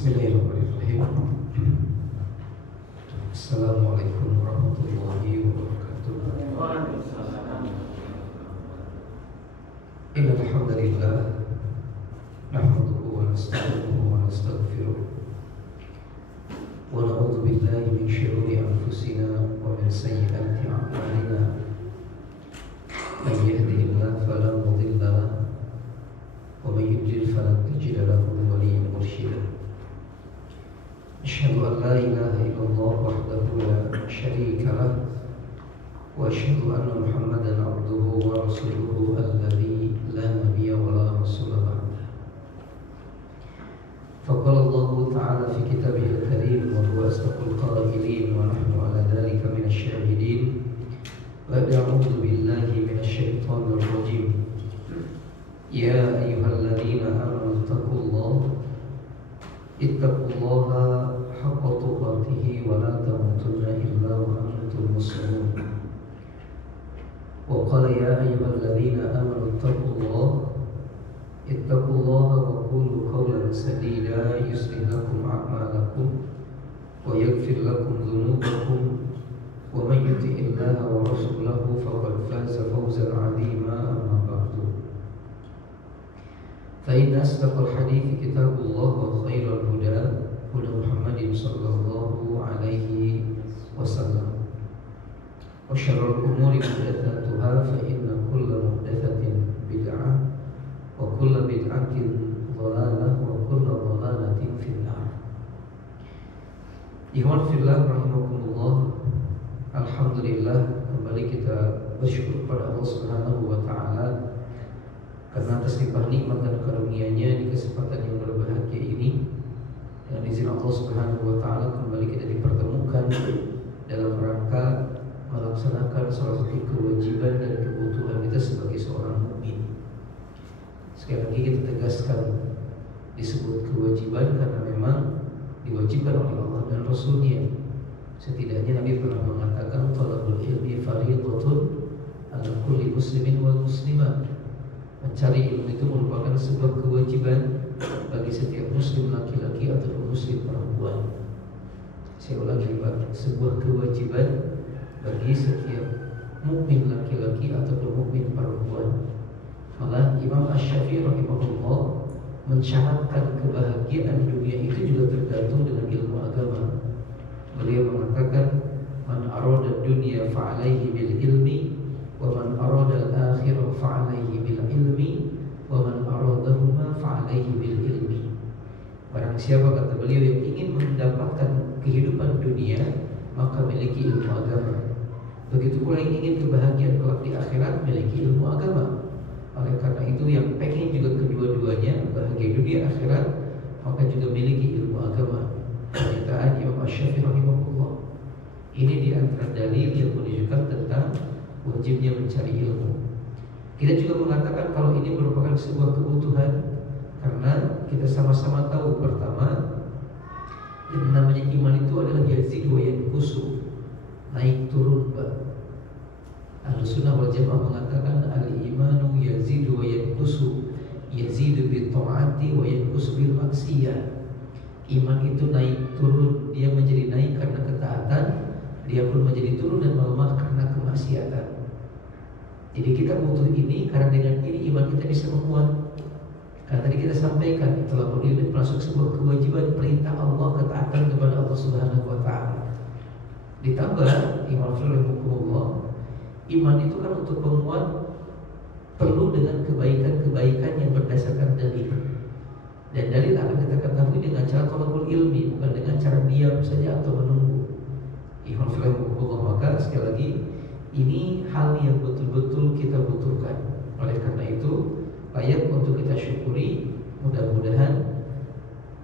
Bismillahirrahmanirrahim. Assalamualaikum warahmatullahi wabarakatuh. Innal hamdalillah nahmaduhu wa nasta'inuhu wa nastaghfiruh wa na'udzu billahi min shururi anfusina wa min sayyiati a'malina. Man yahdihillahu fala mudilla lahu wa man yudlil falan tajida lahu waliyyan mursyida. Asyhadu an la ilaha illallah wahdahu la syarika lah wa asyhadu anna Muhammadan abduhu wa rasuluhu alladzi la nabiyya wa la rasula ba'dah. Faqala Allah ta'ala fi kitabihil karim wa huwa asdaqul qailin wa nahnu ala dzalika minasy syahidin wa a'udzu billahi minasy syaithanir rajim. Ya ayyuhalladzina amanu taqullaha ittaqullaha haqqa tuqatih wa la tamutunna illa wa antum muslimun. Wa qala ya ayyuhalladzina amanu ittaqullaha wa qulu qawlan sadida yuslih lakum a'malakum wa yaghfir lakum dhunubakum wa man yuti'illaha wa rasulahu faqad faza fawzan 'azima. Amma ba'du. فإن أصدق الحديث كتاب الله وخير الهدى هدى محمد صلى الله عليه وسلم وشر الأمور محدثاتها فإن كل محدثة بدعة وكل بدعة ضلالة وكل ضلالة في النار. Ikhwan fillah rahimakumullah. Alhamdulillah, kembali kita bersyukur kepada Allah Subhanahu wa taala karena atas limpah nikmat dan karunia-Nya di kesempatan yang berbahagia ini. Dengan izin Allah Subhanahu wa taala kembali kita dipertemukan dalam rangka melaksanakan salah satu kewajiban dan kebutuhan kita sebagai seorang mukmin. Sekali lagi kita tegaskan disebut kewajiban karena memang diwajibkan oleh Allah dan Rasul-Nya. Setidaknya Nabi pernah mengatakan talabul ilmi fardhatun 'ala kulli muslimin wal muslimat. Mencari ilmu itu merupakan sebuah kewajiban bagi setiap muslim laki-laki ataupun muslim perempuan. Saya ulangi Pak, sebuah kewajiban bagi setiap mukmin laki-laki ataupun mukmin perempuan. Malah Imam Asy-Syafi'i rahimahullah mensyaratkan kebahagiaan dunia itu juga tergantung dengan ilmu agama. Beliau mengatakan, man arada dunya fa'alaihi bil ilmi wa man arada al-akhirah fa'alaihi bil ilmi wa man aradahuma fa'alaihi bil ilmi. Barang siapa, kata beliau, yang ingin mendapatkan kehidupan dunia maka miliki ilmu agama. Begitu pula yang ingin kebahagiaan kelak di akhirat miliki ilmu agama. Oleh karena itu yang pengen juga kedua-duanya bahagia dunia akhirat maka juga miliki ilmu agama. Pernyataan Imam Asy-Syafi'i rahimahullah. Ini di antara dalil yang menunjukkan tentang wajibnya mencari ilmu. Kita juga mengatakan kalau ini merupakan sebuah kebutuhan karena kita sama-sama tahu, pertama, yang namanya iman itu adalah yazid wa yanqusu, naik turun Pak. Ahlussunnah wal Jamaah mengatakan al-imanu yazidu wa yanqusu, yazidu bi ta'ati wa yanqusu bil maksiyah. Iman itu naik turun, dia menjadi naik karena ketaatan, dia pun menjadi turun dan melemah karena kemaksiatan. Jadi kita butuh ini karena dengan ini iman kita bisa menguat. Karena tadi kita sampaikan telah berilmu masuk sebuah kewajiban perintah Allah, ketaatan kepada Allah Subhanahu wa taala. Ditambah iman fillah, iman itu kan untuk menguat perlu dengan kebaikan-kebaikan yang berdasarkan dalil. Dan dalil akan kita ketahui dengan cara thalabul ilmi, bukan dengan cara diam saja atau menunggu. Iman fillah, maka sekali lagi ini hal yang betul-betul kita butuhkan. Oleh karena itu layak untuk kita syukuri. Mudah-mudahan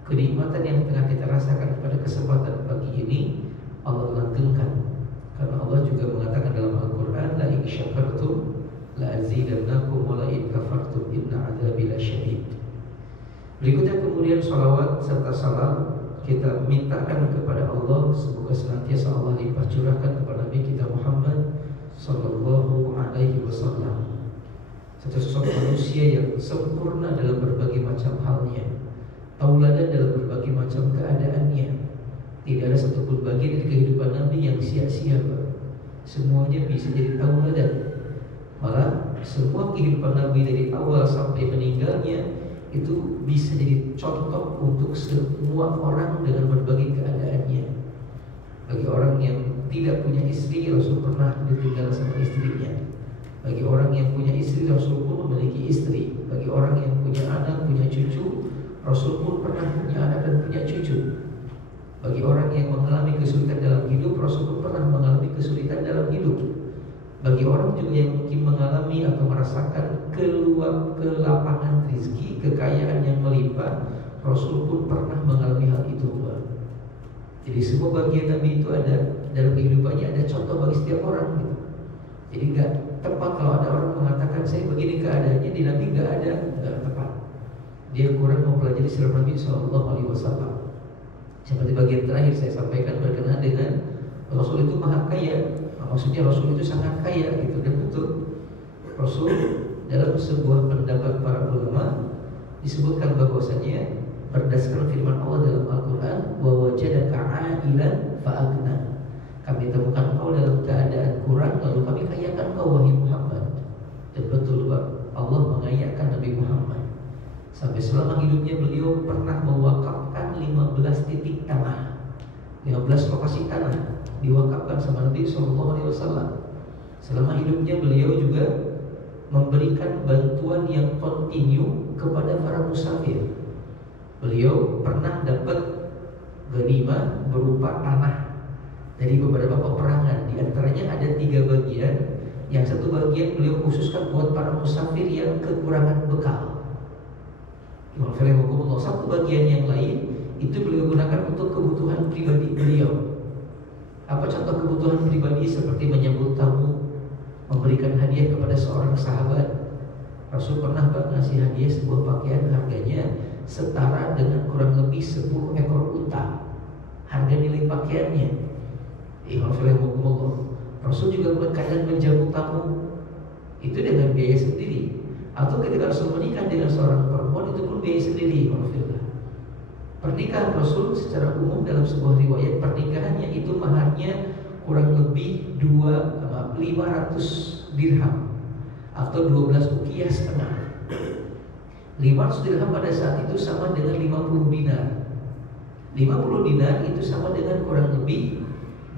kenikmatan yang tengah kita rasakan pada kesempatan pagi ini Allah langgengkan. Karena Allah juga mengatakan dalam Al-Quran, la in syakartum la azidannakum wa la in kafartum inna adzabi lasyadid. Berikutnya kemudian salawat serta salam kita mintakan kepada Allah, semoga senantiasa Allah limpah curahkan kepada Nabi kita Muhammad sallallahu alaihi wasallam, satu sosok manusia yang sempurna dalam berbagai macam halnya. tauladan dalam berbagai macam keadaannya. Tidak ada satupun bagian dari kehidupan Nabi yang sia-sia, Pak. Semuanya bisa jadi tauladan. Malah semua kehidupan Nabi dari awal sampai meninggalnya itu bisa jadi contoh untuk semua orang dengan berbagai keadaannya. Bagi orang yang tidak punya istri, Rasul pernah ditinggal sama istrinya. Bagi orang yang punya istri, Rasul pun memiliki istri. Bagi orang yang punya anak, punya cucu, Rasul pun pernah punya anak dan punya cucu. Bagi orang yang mengalami kesulitan dalam hidup, Rasul pun pernah mengalami kesulitan dalam hidup. Bagi orang juga yang mungkin mengalami atau merasakan kelapangan rezeki, kekayaan yang melimpah, Rasul pun pernah mengalami hal itu. Jadi semua bagian Nabi itu ada dalam kehidupannya, ada contoh bagi setiap orang gitu. Jadi nggak tepat kalau ada orang mengatakan saya begini keadaannya, di Nabi nggak ada, nggak tepat. Dia kurang mempelajari sirah Nabi SAW. Seperti bagian terakhir saya sampaikan berkenaan dengan Rasul itu maha kaya. Maksudnya Rasul itu sangat kaya gitu. Dan betul, Rasul dalam sebuah pendapat para ulama disebutkan bahwasanya berdasarkan firman Allah dalam Al-Quran, wa wajadaka 'ailan fa'aghna. Kami temukan kau dalam keadaan kurang, lalu kami kayakan kau wahai Muhammad. Dan betul, Pak, Allah mengayakan Nabi Muhammad. Sampai selama hidupnya beliau pernah mewakafkan 15 titik tanah, 15 lokasi tanah diwakafkan sama Nabi SAW. Selama hidupnya beliau juga memberikan bantuan yang kontinu kepada para musafir. Beliau pernah dapat ghanimah berupa tanah dari beberapa peperangan. Di antaranya ada 3 bagian. Yang satu bagian beliau khususkan buat para musafir yang kekurangan bekal. Satu bagian yang lain itu beliau gunakan untuk kebutuhan pribadi beliau. Apa contoh kebutuhan pribadi? Seperti menyambut tamu, memberikan hadiah kepada seorang sahabat. Rasul pernah ngasih hadiah sebuah pakaian harganya setara dengan kurang lebih 10 ekor unta. Harga nilai pakaiannya. Rasul juga kadang menjamu tamu itu dengan biaya sendiri. Atau ketika Rasul menikah dengan seorang perempuan, itu pun biaya sendiri. Pernikahan Rasul secara umum dalam sebuah riwayat pernikahannya itu maharnya kurang lebih 500 dirham atau 12 uqiyah setengah. 500 dirham pada saat itu sama dengan 50 dinar. 50 dinar itu sama dengan kurang lebih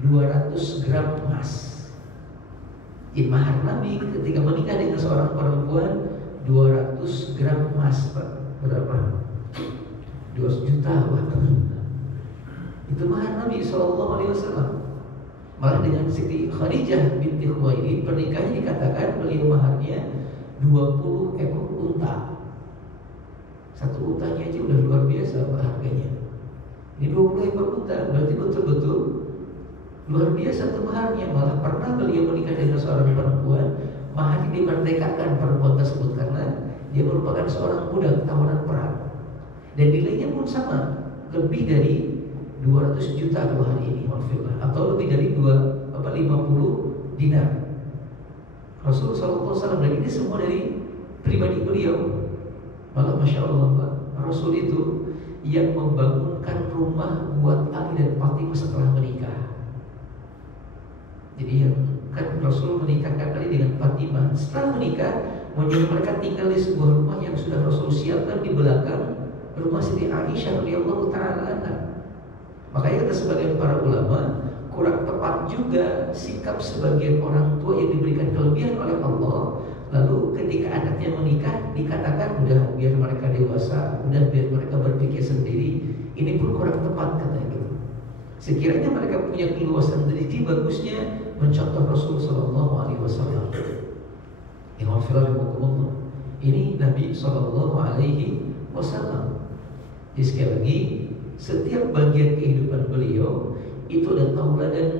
200 gram emas. Jadi mahar Nabi ketika menikah dengan seorang perempuan 200 gram emas, Pak. Berapa? 2 juta, Pak. Itu mahar Nabi SAW. Malah dengan Siti Khadijah binti Khuwailid pernikahannya dikatakan beliau maharnya 20 ekor unta. Satu untanya aja udah luar biasa, Pak, harganya. Ini 20 ekor unta, berarti betul-betul luar biasa tuh maharnya. Malah pernah beliau menikah dengan seorang perempuan, maharnya dimerdekakan perempuan tersebut karena dia merupakan seorang budak tawanan perang. Dan nilainya pun sama, lebih dari 200 juta kalau hari ini, atau lebih dari 50 dinar. Rasulullah SAW, dan ini semua dari pribadi beliau. Malah Masya Allah, Pak, Rasul itu yang membangunkan rumah buat Ali dan Fatimah setelah menikah. Jadi yang kan Rasul menikahkan Ali dengan Fatimah. Setelah menikah, menyuruh mereka tinggal di sebuah rumah yang sudah Rasul siapkan di belakang rumah Siti Aisyah radhiyallahu ta'ala anha. Makanya kata sebagian para ulama, kurang tepat juga sikap sebagian orang tua yang diberikan kelebihan oleh Allah, lalu ketika anaknya menikah dikatakan udah biar mereka dewasa, udah biar mereka berpikir sendiri. Ini pun kurang tepat katanya gitu. Sekiranya mereka punya keluasan rezeki, bagusnya mencontoh Rasul sallallahu alaihi wasallam. Ini Nabi sallallahu alaihi wasallam. Jadi sekali lagi, setiap bagian kehidupan beliau itu adalah tauladan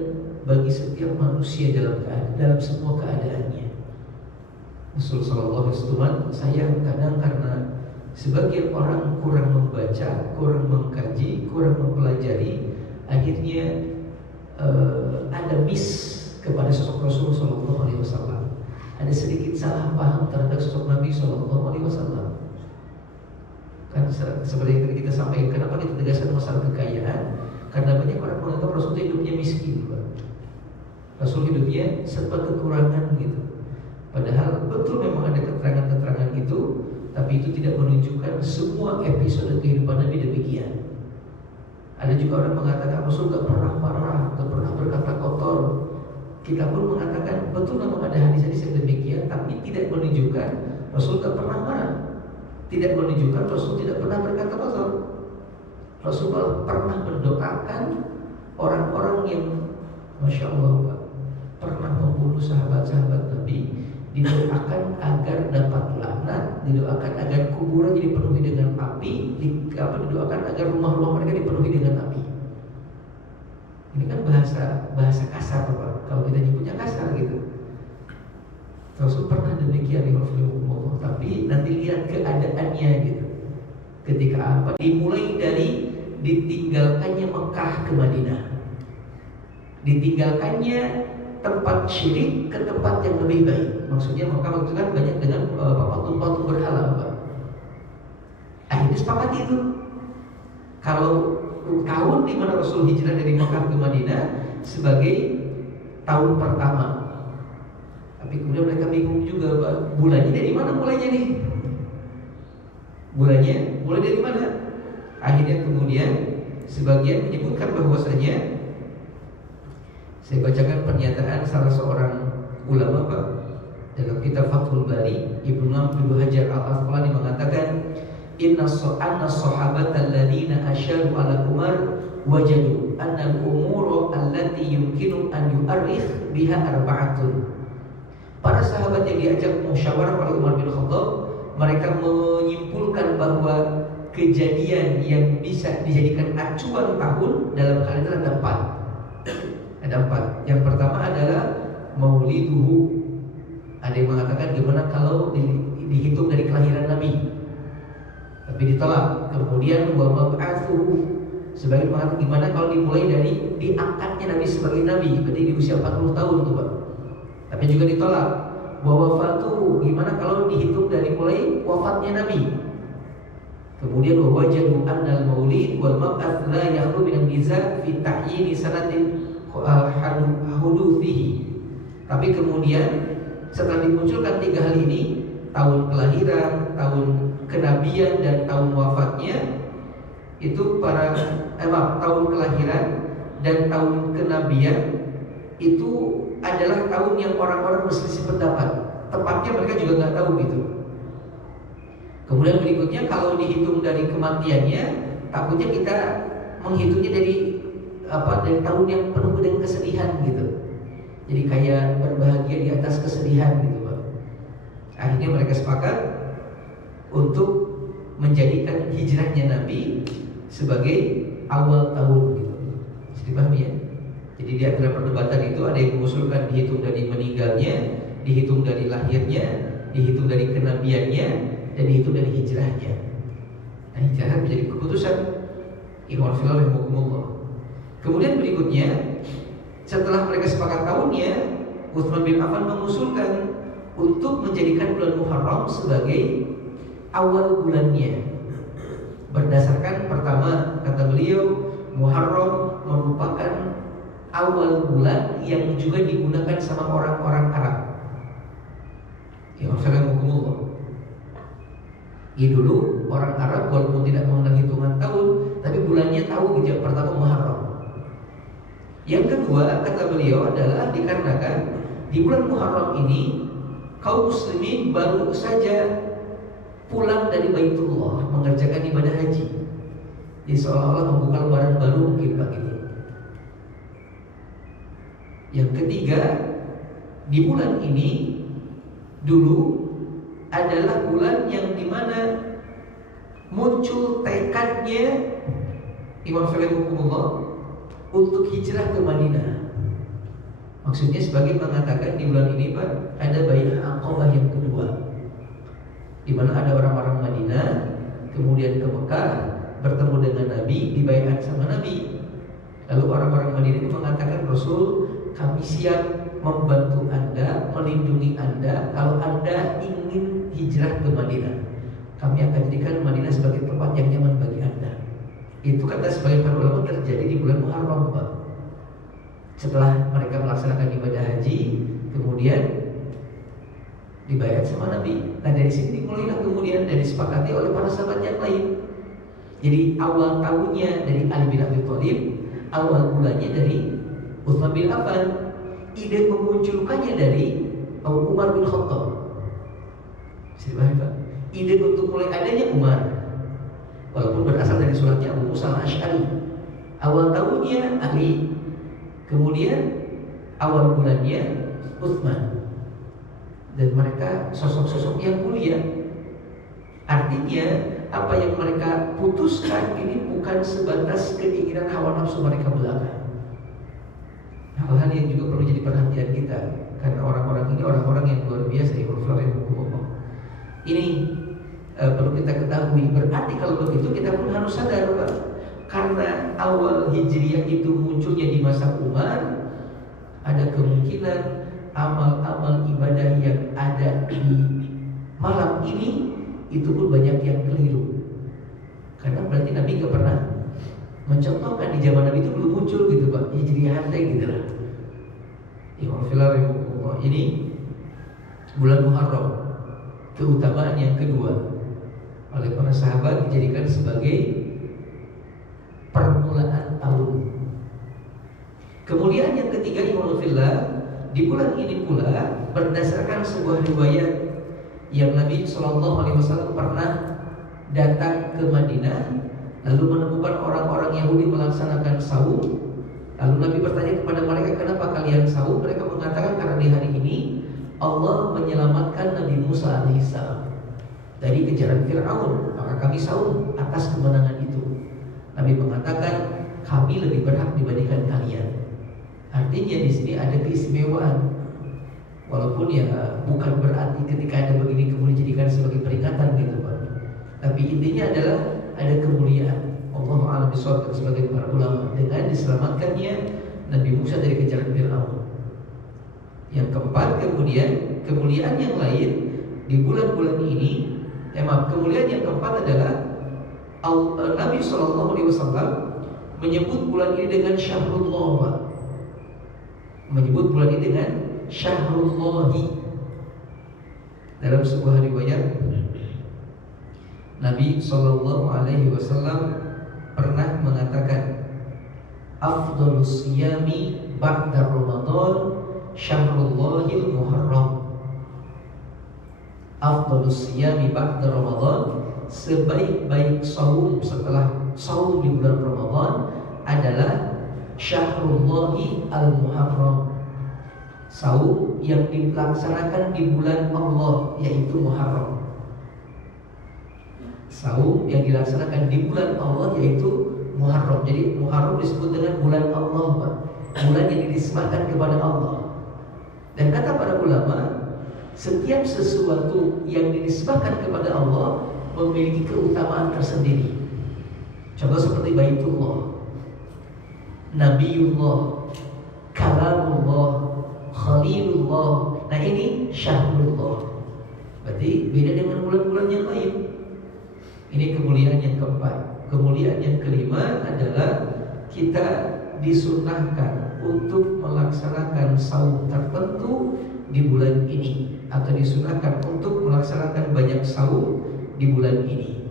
bagi setiap manusia dalam semua keadaannya. Rasul sallallahu alaihi wasallam, sayang kadang karena sebagian orang kurang membaca, kurang mengkaji, kurang mempelajari, akhirnya ada miss kepada sosok Rasul sallallahu alaihi wasallam. Ada sedikit salah paham terhadap sosok Nabi sallallahu alaihi wasallam. Kan seperti yang tadi kita sampaikan, kenapa kita tegaskan masalah kekayaan? Karena banyak orang menganggap Rasul itu hidupnya miskin, Pak. Rasul hidupnya serba kekurangan gitu. Padahal betul memang ada keterangan-keterangan itu, tapi itu tidak menunjukkan semua episode kehidupan Nabi demikian. Ada juga orang mengatakan Rasul gak pernah marah, gak pernah berkata kotor. Kita pun mengatakan betul memang ada hadis-hadis yang demikian, tapi tidak menunjukkan Rasul gak pernah marah. Tidak menunjukkan Rasul tidak pernah berkata kotor. Rasul pernah mendoakan orang-orang yang Masya Allah Pak, pernah membunuh sahabat-sahabat Nabi, didoakan agar dapat laknat, didoakan agar kuburan jadi penuhi dengan api, didoakan agar rumah-rumah mereka dipenuhi dengan api. Ini kan bahasa kasar Pak, kalau kita nyebutnya kasar gitu. Rasul pernah demikian di Rasulullah, tapi nanti lihat keadaannya gitu. Ketika apa? Dimulai dari ditinggalkannya Mekah ke Madinah, ditinggalkannya tempat syirik ke tempat yang lebih baik. Maksudnya Mekah waktu itu kan banyak dengan patung-patung berhala, Pak. Akhirnya sepakat itu. Kalau tahun di mana Rasul hijrah dari Mekah ke Madinah sebagai tahun pertama. Tapi kemudian mereka bingung juga, Pak. Bulannya dari mana mulainya nih? Bulannya mulai dari mana? Akhirnya kemudian sebagian menyebutkan bahwasanya, saya bacakan pernyataan salah seorang ulama Pak dalam kitab Fathul Bari, Ibnu Hajar Al-Asqalani mengatakan, Inna sahabata alladhina asyaru ala Umar wajadu anna al-umura allati yumkinu an yu'arrikh biha arba'atun. Para sahabat yang diajak musyawarah oleh Umar bin Khattab, mereka menyimpulkan bahwa kejadian yang bisa dijadikan acuan tahun dalam kalender ada 4. Ada 4. Yang pertama adalah mauliduhu. Ada yang mengatakan gimana kalau dihitung dari kelahiran Nabi, tapi ditolak. Kemudian wa mab'atsuhu, sebagian mengatakan gimana kalau dimulai dari diangkatnya Nabi sebagai Nabi, berarti di usia 40 tahun tuh Pak. Tapi juga ditolak. Wa wafatuhu, gimana kalau dihitung dari mulai wafatnya Nabi. Kemudian wa wajadu annal maulid wal mab'ats la yakhlu min an-niza' fi ta'yin sanatin huduthihi. Tapi kemudian setelah dimunculkan 3 hal ini, tahun kelahiran, tahun kenabian dan tahun wafatnya, itu tahun kelahiran dan tahun kenabian itu adalah tahun yang orang-orang berselisih pendapat. Tepatnya mereka juga nggak tahu gitu. Kemudian berikutnya kalau dihitung dari kematiannya, takutnya kita menghitungnya dari tahun yang penuh dengan kesedihan gitu. Jadi kayak berbahagia di atas kesedihan gitu Pak. Akhirnya mereka sepakat untuk menjadikan hijrahnya Nabi sebagai awal tahun gitu. Bisa dipahami ya? Jadi di antara perdebatan itu ada yang mengusulkan dihitung dari meninggalnya, dihitung dari lahirnya, dihitung dari kenabiannya, dan dihitung dari hijrahnya. Nah, hijrah menjadi keputusan Ikhwan fillah rahimakumullah. Kemudian berikutnya, setelah mereka sepakat tahunnya, Utsman bin Affan mengusulkan untuk menjadikan bulan Muharram sebagai awal bulannya. Berdasarkan pertama, kata beliau, Muharram merupakan awal bulan yang juga digunakan sama orang-orang Arab. Ya, assalamualaikum. Dulu orang Arab walaupun tidak mengenal hitungan tahun, tapi bulannya tahu gitu. Pertama Muharram. Yang kedua, kata beliau, adalah dikarenakan di bulan Muharram ini kaum muslimin baru saja pulang dari Baitullah mengerjakan ibadah haji. Jadi seolah-olah membuka lembaran baru mungkin Pak gitu. Yang ketiga, di bulan ini dulu adalah bulan yang dimana muncul tekadnya Imam Shalaihukumullah untuk hijrah ke Madinah. Maksudnya sebagai mengatakan di bulan ini Pak, ada Bai'ah Aqabah yang kedua, di mana ada orang-orang Madinah kemudian ke Mekah bertemu dengan Nabi, dibaiat sama Nabi. Lalu orang-orang Madinah itu mengatakan, Rasul, kami siap membantu Anda, melindungi Anda kalau Anda ingin hijrah ke Madinah. kami akan jadikan Madinah sebagai tempat yang nyaman bagi Anda. Itu kata sebagian para ulama terjadi di bulan Muharram, Pak. Setelah mereka melaksanakan ibadah haji, kemudian dibayar sama Nabi. Nah dari sini dimulailah kemudian dan disepakati oleh para sahabat yang lain. Jadi awal tahunnya dari Ali bin Abi Thalib, awal bulannya dari Utsman bin Affan. Ide memunculkannya dari Umar bin Khattab. Pak. Ide untuk mulai adanya Umar, walaupun berasal dari suratnya Abu Musa al-Asy'ari. Awal tahunnya Ali, kemudian awal bulannya Utsman. Dan mereka sosok-sosok yang mulia. Artinya apa yang mereka putuskan ini bukan sebatas keinginan hawa nafsu mereka belaka. Hal-hal yang juga perlu jadi perhatian kita, karena orang-orang ini orang-orang yang luar biasa. Ini perlu kita ketahui. Berarti kalau begitu kita pun harus sadar, Pak, karena awal Hijriah itu munculnya di masa Umar, ada kemungkinan amal-amal ibadah yang ada di malam ini itu pun banyak yang keliru. Karena berarti Nabi gak pernah mencontohkan, di zaman Nabi itu belum muncul gitu, Pak, Hijriah gitu lah. Ini bulan Muharram, keutamaan yang kedua oleh para sahabat dijadikan sebagai permulaan tahun. Kemudian yang ketiga, di bulan ini pula berdasarkan sebuah riwayat yang Nabi SAW pernah datang ke Madinah, lalu menemukan orang-orang Yahudi melaksanakan saum. Lalu Nabi bertanya kepada mereka, kenapa kalian saum? Mereka mengatakan, karena di hari ini Allah menyelamatkan Nabi Musa alaihissalam dari kejaran Fir'aun, maka kami saum atas kemenangan itu. Nabi mengatakan, kami lebih berhak dibandingkan kalian. Artinya di sini ada keistimewaan. Walaupun ya bukan berarti ketika ada begini kemudian dijadikan sebagai peringatan gitu, Pak. Tapi intinya adalah ada kemuliaan. Allahu a'lam bishawab sebagai para ulama dengan diselamatkannya Nabi Musa dari kejaran Fir'aun. Yang keempat, kemudian kemuliaan yang lain di bulan-bulan ini, kemuliaan yang keempat adalah Nabi SAW menyebut bulan ini dengan Syahrullah. Menyebut bulan ini dengan Syahrullahi. Dalam sebuah riwayat, Nabi SAW pernah mengatakan, afdhalus siyami ba'da Ramadan Syahrullahil Muharram. Afdhalus siyami ba'da Ramadan, sebaik-baik saum setelah saum di bulan Ramadan adalah Syahrullahi al-Muharram, saum yang dilaksanakan di bulan Allah, yaitu Muharram. Saum yang dilaksanakan di bulan Allah, yaitu Muharram. Jadi Muharram disebut dengan bulan Allah, Pak. Bulan yang dinisbahkan kepada Allah. Dan kata para ulama, setiap sesuatu yang dinisbahkan kepada Allah memiliki keutamaan tersendiri. Contoh seperti Baitullah, Nabiullah, Kalamullah, Khalilullah. Nah ini Syahrullah. Berarti beda dengan bulan-bulan yang lain. Ini kemuliaan yang keempat. Kemuliaan yang kelima adalah kita disunahkan untuk melaksanakan saum tertentu di bulan ini, atau disunahkan untuk melaksanakan banyak saum di bulan ini.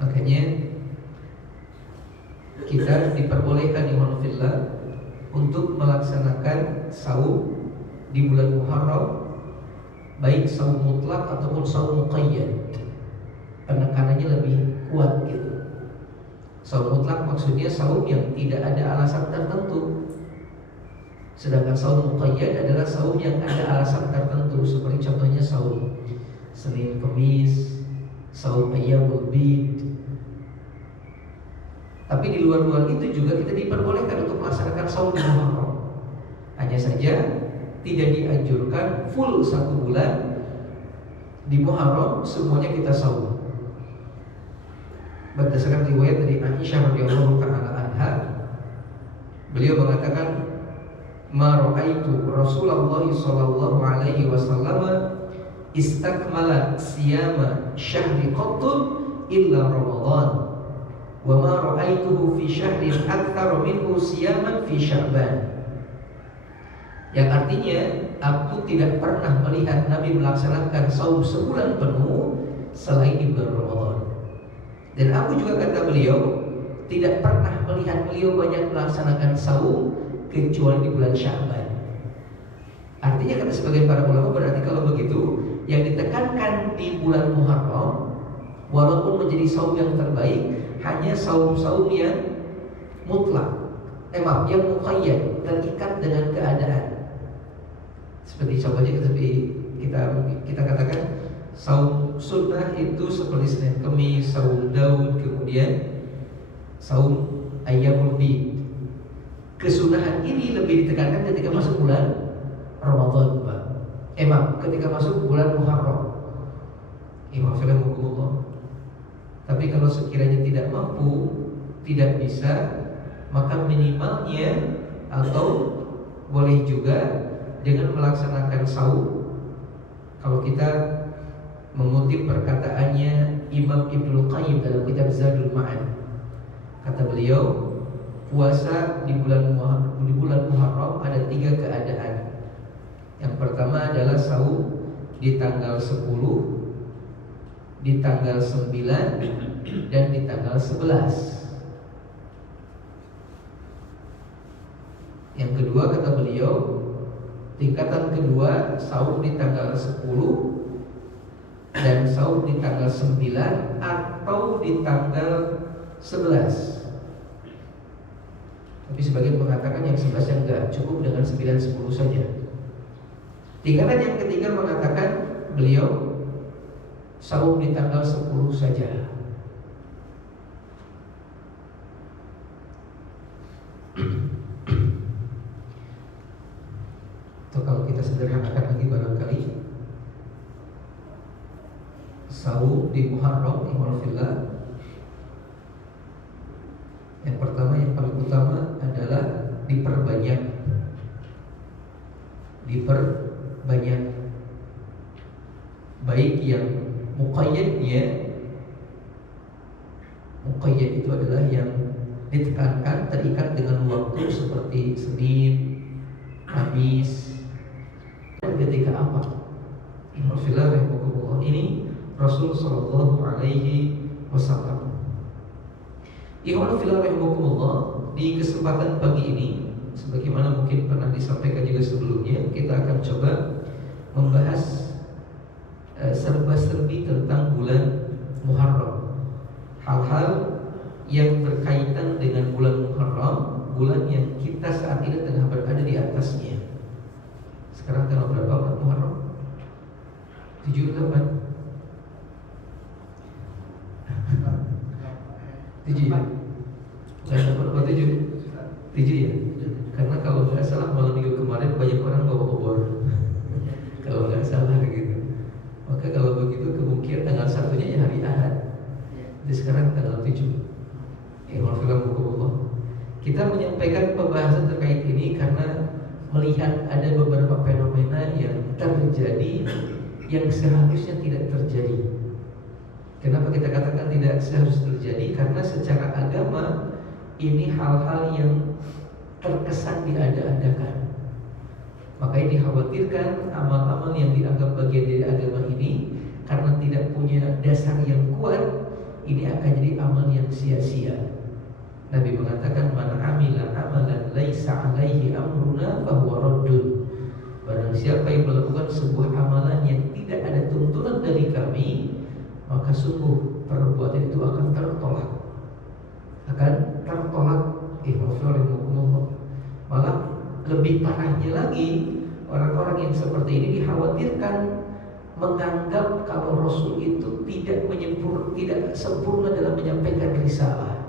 Makanya kita diperbolehkan untuk melaksanakan saum di bulan Muharram, baik saum mutlak ataupun saum muqayyad. Penekanannya lebih kuat gitu. Saum mutlak maksudnya saum yang tidak ada alasan tertentu. Sedangkan saum muqayyad adalah saum yang ada alasan tertentu, seperti contohnya saum Senin Kamis, saum Ayyamul Bid. Tapi di luar-luar itu juga kita diperbolehkan untuk melaksanakan saum di Muharram. Hanya saja tidak dianjurkan full 1 bulan di Muharram semuanya kita saum. Berdasarkan riwayat dari Aisyah radhiyallahu taala anha, anha, beliau mengatakan, ma ra'aitu Rasulullah sallallahu alaihi wasallam istakmala siyama syahri qattun illa Ramadan, wa ma ra'aituhu fi syahrin aktsara minhu siyaman fi Sya'ban. Yang artinya, aku tidak pernah melihat Nabi melaksanakan saum sebulan penuh selain di bulan Ramadan. Dan aku juga, kata beliau, tidak pernah melihat beliau banyak melaksanakan saum kecuali di bulan Sya'ban. Artinya, kata sebagian para ulama, berarti kalau begitu yang ditekankan di bulan Muharram, walaupun menjadi saum yang terbaik, hanya saum-saum yang mutlak, yang muqayyad, terikat dengan keadaan. Seperti contohnya kita katakan saum sunnah itu seperti Senin Kemis, saum Daud, kemudian saum Ayyamul Bid. Kesunahan ini lebih ditekankan ketika masuk bulan Ramadan, Pak. Ketika masuk bulan Muharram. Tapi kalau sekiranya tidak mampu, tidak bisa, maka minimalnya atau boleh juga dengan melaksanakan saum. Kalau kita mengutip perkataannya Imam Ibnul Qayyim dalam kitab Zadul Ma'ad, kata beliau, puasa di bulan Muharram ada 3 keadaan. Yang pertama adalah saum di tanggal 10, di tanggal 9, dan di tanggal 11. Yang kedua, kata beliau, tingkatan kedua saum di tanggal 10 dan saum di tanggal 9 atau di tanggal 11. Tapi sebagian mengatakan yang 11 yang enggak, cukup dengan 9, 10 saja. Tingkatan yang ketiga mengatakan beliau saum di tanggal 10 saja. Atau kalau kita sederhanakan lagi barangkali, saum di Muharram, ihwalillah, yang pertama, yang paling utama adalah diperbanyak. Baik yang muqayyad itu adalah yang ditekankan, terikat dengan waktu seperti Senin, Kamis. Dan ketika apa? Ini Rasul sallallahu alaihi wasallam. Di kesempatan pagi ini, sebagaimana mungkin pernah disampaikan juga sebelumnya, kita akan coba membahas serba-serbi tentang bulan Muharram. Hal-hal yang berkaitan dengan bulan Muharram, bulan yang kita saat ini tengah berada di atasnya. Sekarang tanggal berapa bulan Muharram? 7 atau 8? 7 ya? Berapa 7? 7 ya? Karena kalau nggak salah malam minggu kemarin banyak orang bawa obor. Kalau nggak salah gitu. Maka kalau begitu kemungkinan tanggal 1-nya ya hari Ahad. Jadi sekarang tanggal 7. Kita menyampaikan pembahasan terkait ini karena melihat ada beberapa fenomena yang terjadi yang seharusnya tidak terjadi. Kenapa kita katakan tidak seharusnya terjadi? Karena secara agama ini hal-hal yang terkesan diada-adakan. Makanya dikhawatirkan amal-amal yang dianggap bagian dari agama ini karena tidak punya dasar yang kuat, ini akan jadi amal yang sia-sia. Nabi mengatakan, man amila amalan laisa alaihi amruna fahuwa raddun. Barang siapa yang melakukan sebuah amalan yang tidak ada tuntunan dari kami, maka sungguh perbuatan itu akan tertolak. Malah lebih parahnya lagi, orang-orang yang seperti ini dikhawatirkan menganggap kalau Rasul itu tidak sempurna dalam menyampaikan risalah.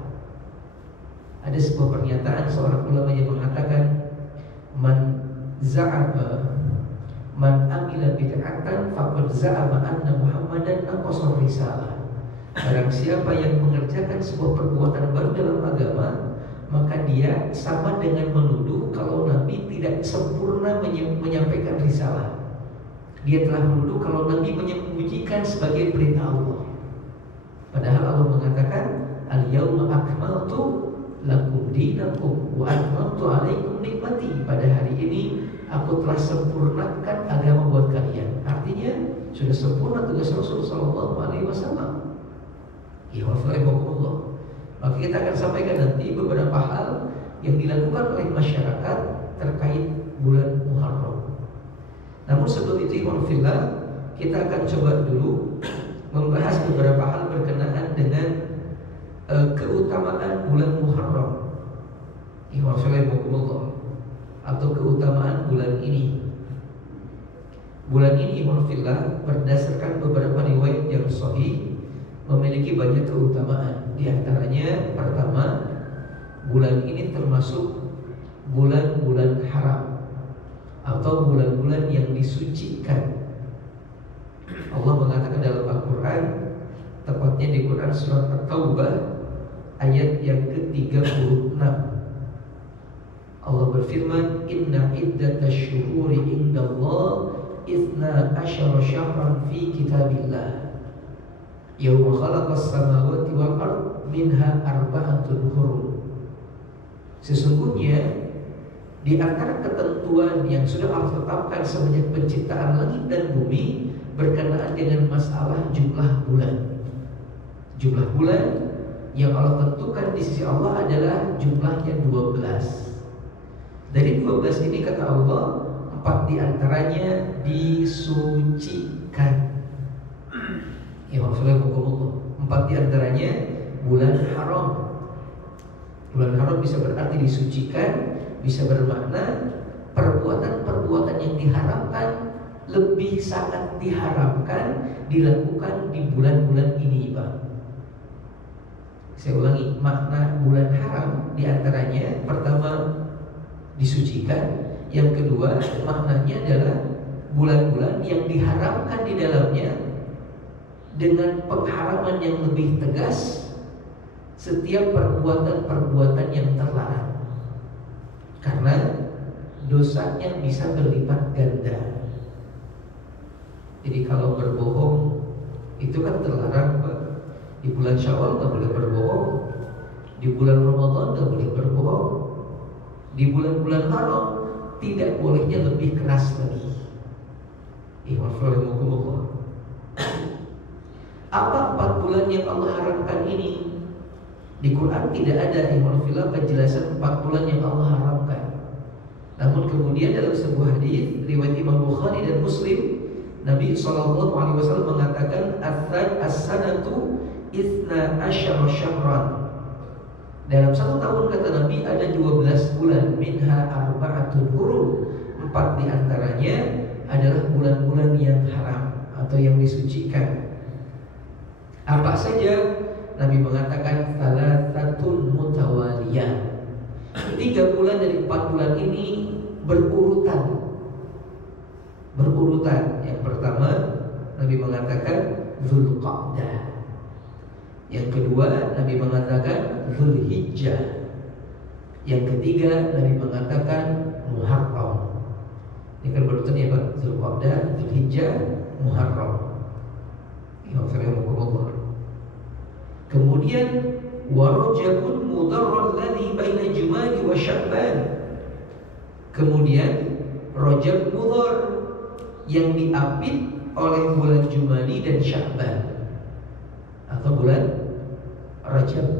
Ada sebuah pernyataan seorang ulama yang mengatakan, man amila bid'atan faqad za'ama anna Muhammadan naqasa risalah. Barang siapa yang mengerjakan sebuah perbuatan baru dalam agama, maka dia sama dengan menuduh kalau Nabi tidak sempurna menyampaikan risalah. Dia telah menuduh kalau Nabi menyembunyikan sebagai perintah Allah. Padahal Allah mengatakan, al-yauma akmaltu lakum dinakum wa atmamtu alaikum nikmati. Pada hari ini aku telah sempurnakan agama buat kalian. Artinya sudah sempurna tugas Rasulullah SAW. Allah. Maka kita akan sampaikan nanti beberapa hal yang dilakukan oleh masyarakat terkait bulan Muharram. Namun sebelum itu, ikhwan fillah, kita akan coba dulu membahas beberapa hal berkenaan dengan keutamaan bulan Muharram. Ikhwan fillah, atau keutamaan bulan ini. Bulan ini, ikhwan fillah, berdasarkan beberapa riwayat yang sahih, memiliki banyak keutamaan. Di antaranya, pertama, bulan ini termasuk bulan-bulan haram atau bulan-bulan yang disucikan. Allah mengatakan dalam Al-Quran, tepatnya di Quran surat At-Taubah ayat yang ke-36, Allah berfirman, Inna iddatash syuhuri indallah ithna asyara syahran fi kitabillah Yawma khalaqas samawati wal ard minha arba'atun hurum. Sesungguhnya di antara ketentuan yang sudah Allah tetapkan semenjak penciptaan langit dan bumi berkenaan dengan masalah jumlah bulan. Jumlah bulan yang Allah tentukan di sisi Allah adalah jumlahnya 12. Dari 12 ini kata Allah, 4 di antaranya disucikan. Ya maksudnya 4 di antaranya bulan haram. Bulan haram bisa berarti disucikan, bisa bermakna perbuatan-perbuatan yang diharamkan lebih sangat diharamkan dilakukan di bulan-bulan ini, Pak. Saya ulangi, makna bulan haram di antaranya pertama disucikan, yang kedua maknanya adalah bulan-bulan yang diharamkan di dalamnya dengan pengharaman yang lebih tegas setiap perbuatan-perbuatan yang terlarang, karena dosanya bisa berlipat ganda. Jadi kalau berbohong itu kan terlarang, Pak. Di bulan Syawal nggak boleh berbohong, di bulan Ramadan nggak boleh berbohong, di bulan-bulan haram tidak bolehnya lebih keras lagi. Apa 4 bulan yang Allah haramkan ini? Di Quran tidak ada penjelasan 4 bulan yang Allah haramkan. Namun kemudian dalam sebuah hadis riwayat Imam Bukhari dan Muslim, Nabi SAW mengatakan as-sanatu ithna asyara syahran. Dalam 1 tahun kata Nabi ada 12 bulan, minha arba'atun hurum. 4 di antaranya adalah bulan-bulan yang haram atau yang disucikan. Apa saja? Nabi mengatakan thalathatun mutawaliyah. 3 bulan dari 4 bulan ini berurutan. Yang pertama Nabi mengatakan Dzulqa'dah. Yang kedua Nabi mengatakan Dzulhijjah. Yang ketiga Nabi mengatakan Muharram. Ini kan berurutan ya Pak, Dzulqa'dah, Dzulhijjah, Muharram. Kemudian warajabun mudarrul ladzi baina Jumadi wa Sya'ban. Kemudian Rajab Mudhar yang diapit oleh bulan Jumadi dan Sya'ban atau bulan Rajab.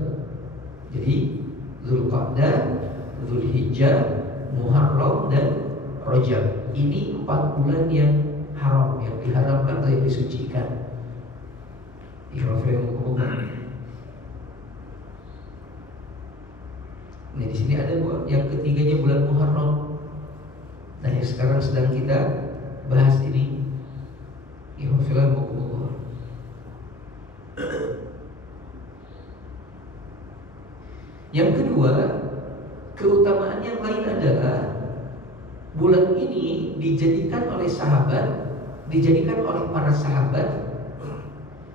Jadi Dzulqa'dah, Dzulhijjah, Muharram dan Rajab. Ini 4 bulan yang haram, yang diharamkan atau yang disucikan. Nah di sini ada yang ketiganya bulan Muharram. Nah yang sekarang sedang kita bahas ini. Yang kedua, keutamaan yang lain adalah bulan ini dijadikan oleh para sahabat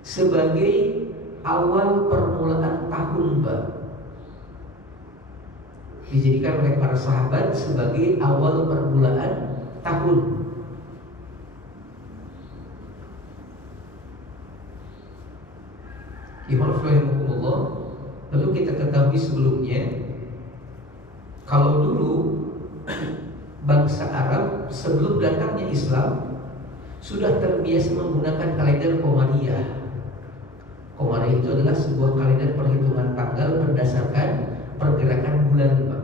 sebagai awal permulaan tahun, Pak. dijadikan oleh para sahabat sebagai awal permulaan tahun. Rahimahullah. Lalu kita ketahui sebelumnya, kalau dulu bangsa Arab sebelum datangnya Islam sudah terbiasa menggunakan kalender Qamariyah. Qamariyah itu adalah sebuah kalender perhitungan tanggal berdasarkan pergerakan bulan, Pak.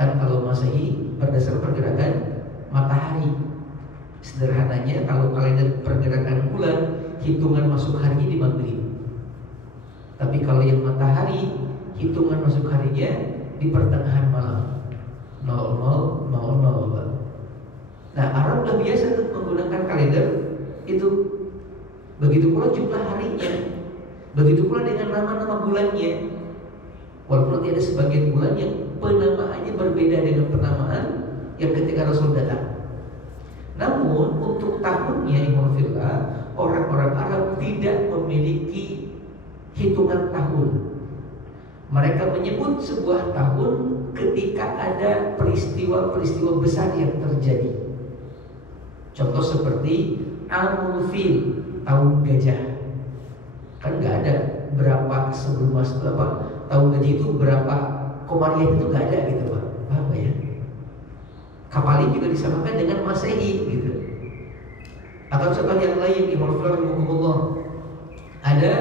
Kan kalau Masehi berdasarkan pergerakan matahari. Sederhananya kalau kalender pergerakan bulan, hitungan masuk harinya di maghrib. Tapi kalau yang matahari, hitungan masuk harinya di pertengahan malam, 00:00, Pak. Nah, Arab udah biasa tuh menggunakan kalender itu. Begitu pula jumlah harinya, begitu pula dengan nama-nama bulannya. Walaupun nanti ada sebagian bulan yang penamaannya berbeda dengan penamaan yang ketika Rasul datang. Namun untuk tahunnya, Ikhwanillah, orang-orang Arab tidak memiliki hitungan tahun. Mereka menyebut sebuah tahun ketika ada peristiwa-peristiwa besar yang terjadi. Contoh seperti Amul Fil, tahun gajah. Kan nggak ada berapa sebelum tahun gajah itu berapa Qamariyah itu nggak ada gitu, Pak. Paham nggak ya? Kapalin juga disamakan dengan Masehi gitu. Atau contoh yang lain, Rahimahullah, ada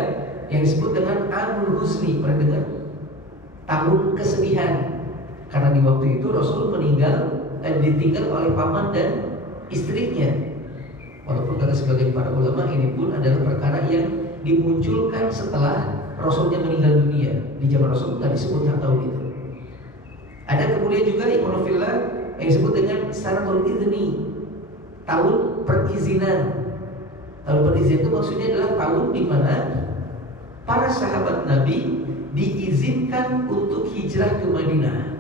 yang disebut dengan Amul Husni, pernah dengar? Tahun kesedihan. Karena di waktu itu Rasul ditinggal oleh paman dan istrinya. Walaupun kata sebagian para ulama ini pun adalah perkara yang dimunculkan setelah Rasulnya meninggal dunia. Di zaman Rasul nggak disebut tahun itu. Ada kemudian juga Ikhwanillah yang disebut dengan Sanatul Idzni, tahun perizinan. Tahun perizinan itu maksudnya adalah tahun di mana para sahabat Nabi diizinkan untuk hijrah ke Madinah.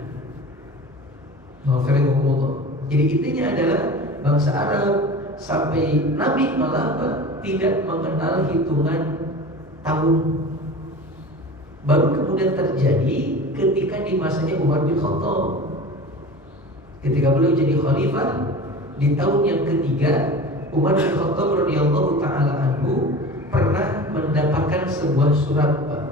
Jadi intinya adalah bangsa Arab sampai Nabi malah tidak mengenal hitungan tahun. Baru kemudian terjadi ketika di masanya Umar bin Khattab. Ketika beliau jadi khalifah di tahun yang ketiga, Umar bin Khattab radhiyallahu taala anhu pernah mendapatkan sebuah surat, Pak.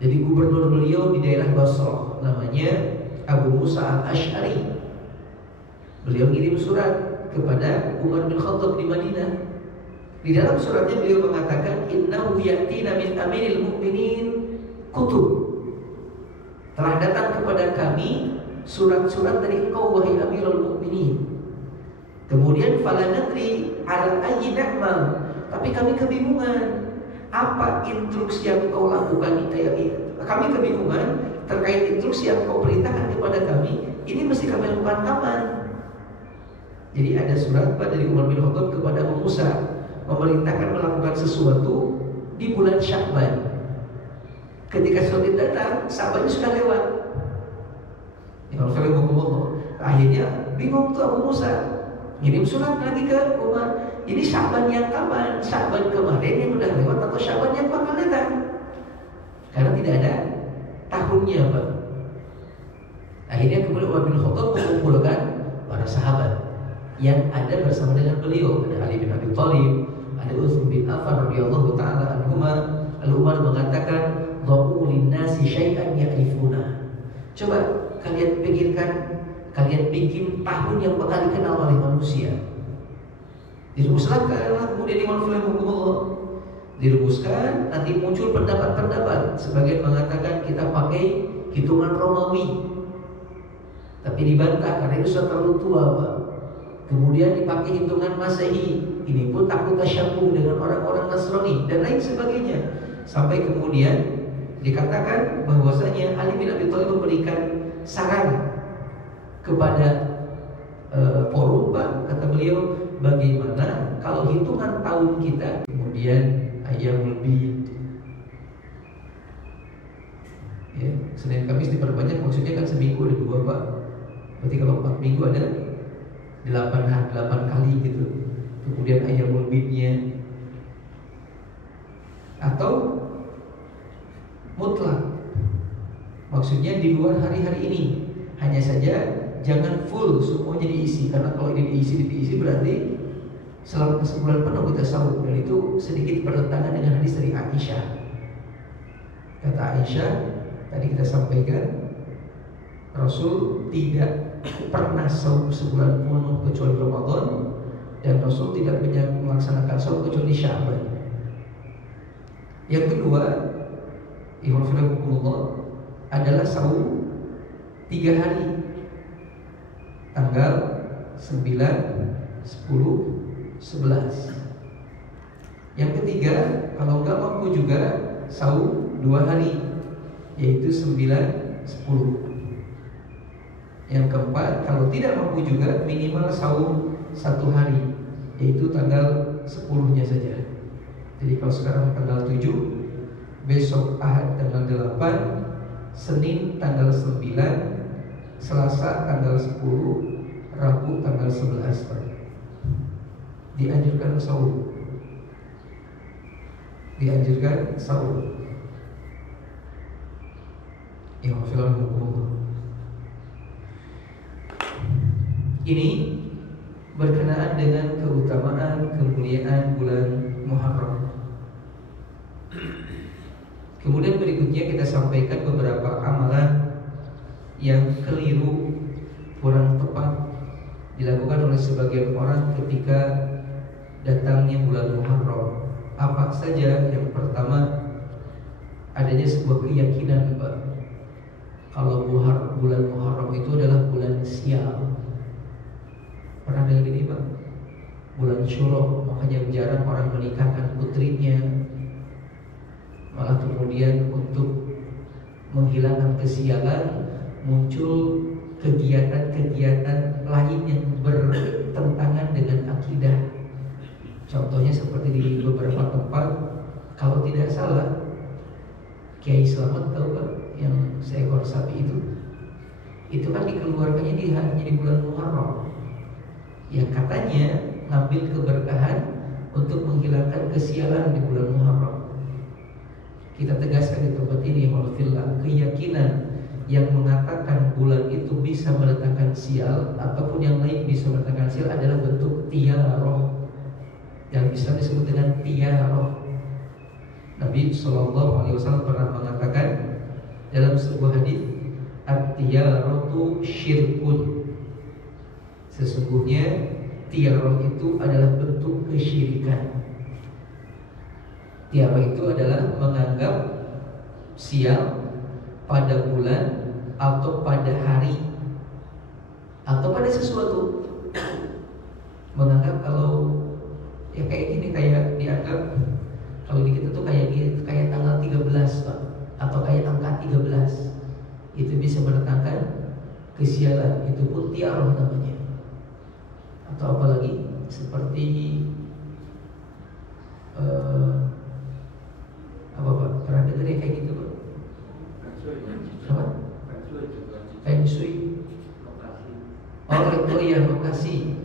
Jadi gubernur beliau di daerah Basrah namanya Abu Musa al-Ash'ari. Beliau ngirim surat kepada Umar bin Khattab di Madinah. Di dalam suratnya beliau mengatakan, innahu ya'tina min amiril mu'minin kutub. Telah datang kepada kami surat-surat dari engkau wahai Amirul Mukminin. Kemudian fala nadri ala ayyi na'mal, tapi kami kebingungan apa instruksi yang kau lakukan itu. Kami kebingungan terkait instruksi yang kau perintahkan kepada kami. Ini mesti kami lakukan kapan? Jadi ada surat dari Umar bin Khattab kepada Abu Musa memerintahkan melakukan sesuatu di bulan Sya'ban. Ketika surat itu datang, Sya'ban sudah lewat. Akhirnya bingung tuh Abu Musa, ngirim surat lagi ke Umar. Ini Sya'ban yang kapan? Sya'ban kemarin yang udah lewat atau Sya'ban yang bakal datang? Karena tidak ada tahunnya, Pak. Akhirnya kemudian Umar bin Khattab mengumpulkan para sahabat yang ada bersama dengan beliau. Ada Ali bin Abi Thalib, ada Utsman bin Affan radhiyallahu taala anhuma. Lalu Umar mengatakan, "Dha'u lin-nasi syai'an ya'rifuna." Coba kalian pikirkan, kalian bikin tahun yang bakal dikenal oleh manusia. Dirumuskan kemudian dirumuskan, nanti muncul pendapat-pendapat. Sebagian mengatakan kita pakai hitungan Romawi, tapi dibantah karena itu sudah terlalu tua, Pak. Kemudian dipakai hitungan Masehi, ini pun takut tasyabbuh dengan orang-orang Nasrani dan lain sebagainya. Sampai kemudian dikatakan bahwasanya Ali bin Abi Thalib memberikan saran kepada forum, Pak. Kata beliau, bagaimana kalau hitungan tahun kita kemudian Ayyamul Bid, ya, Senin Kamis diperbanyak, maksudnya kan seminggu ada 2, Pak. Berarti kalau 4 minggu ada 8 kali gitu. Kemudian Ayyamul Bidnya, atau mutlak, Maksudnya di luar hari-hari ini. Hanya saja jangan full semuanya diisi, karena kalau ini diisi berarti selama sebulan penuh kita sahur. Dan itu sedikit bertentangan dengan hadis dari Aisyah. Kata Aisyah, tadi kita sampaikan, Rasul tidak pernah sahur sebulan penuh kecuali Ramadan, dan Rasul tidak melaksanakan sahur kecuali Sya'ban. Yang kedua, adalah sahur 3 hari, tanggal 9, 10, 11. Yang ketiga, kalau nggak mampu juga sahur 2 hari, yaitu 9, 10. Yang keempat, kalau tidak mampu juga minimal sahur 1 hari, yaitu tanggal 10-nya saja. Jadi kalau sekarang tanggal 7, besok Ahad tanggal 8, Senin tanggal 9, Selasa tanggal 10, Rabu tanggal 11. Dianjurkan sahur. Dianjurkan sahur. Ya, ini berkenaan dengan keutamaan, kemuliaan bulan Muharram. Kemudian berikutnya kita sampaikan beberapa amalan yang keliru, kurang tepat dilakukan oleh sebagian orang ketika datangnya bulan Muharram. Apa saja? Yang pertama, adanya sebuah keyakinan, Pak, kalau bulan Muharram itu adalah bulan sial. Pernah dengar ini, Pak? Bulan Syuro, makanya jarang orang menikahkan putrinya. Malah kemudian untuk menghilangkan kesialan muncul kegiatan-kegiatan lain yang bertentangan dengan akidah. Contohnya seperti di beberapa tempat, kalau tidak salah Kiai Slamet, tahu Pak, yang seekor sapi itu kan dikeluarkannya hanya di bulan Muharram, yang katanya ngambil keberkahan untuk menghilangkan kesialan di bulan Muharram. Kita tegaskan di tempat ini, walfillah, keyakinan yang mengatakan bulan itu bisa mendatangkan sial ataupun yang lain bisa mendatangkan sial adalah bentuk tiaroh, yang bisa disebut dengan tiaroh. Nabi SAW pernah mengatakan dalam sebuah hadis, at-tiarotu syirkun, sesungguhnya tiaroh itu adalah bentuk kesyirikan. Tiaroh itu adalah menganggap sial pada bulan atau pada hari atau pada sesuatu. Menganggap kalau ya kayak gini, kayak dianggap kalau di kita tuh kayak tanggal 13, Pak, atau kayak angka 13, itu bisa mendatangkan kesialan, itu pun tiaroh namanya. Atau apalagi seperti apa Pak? Pernah dengar ya kayak gitu Pak? Apa? Feng Shui. Oh iya, lokasi.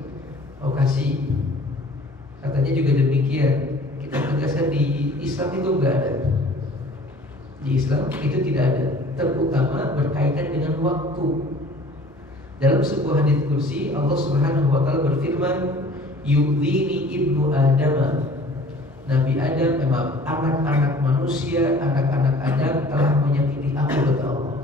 Katanya juga demikian. Kita tegaskan di Islam itu enggak ada. Di Islam itu tidak ada, terutama berkaitan dengan waktu. Dalam sebuah hadits kursi, Allah Subhanahu wa taala berfirman, "Yu'dhini ibnu Adam." Nabi Adam, anak-anak manusia, anak-anak Adam telah menyakiti aku, kata Allah.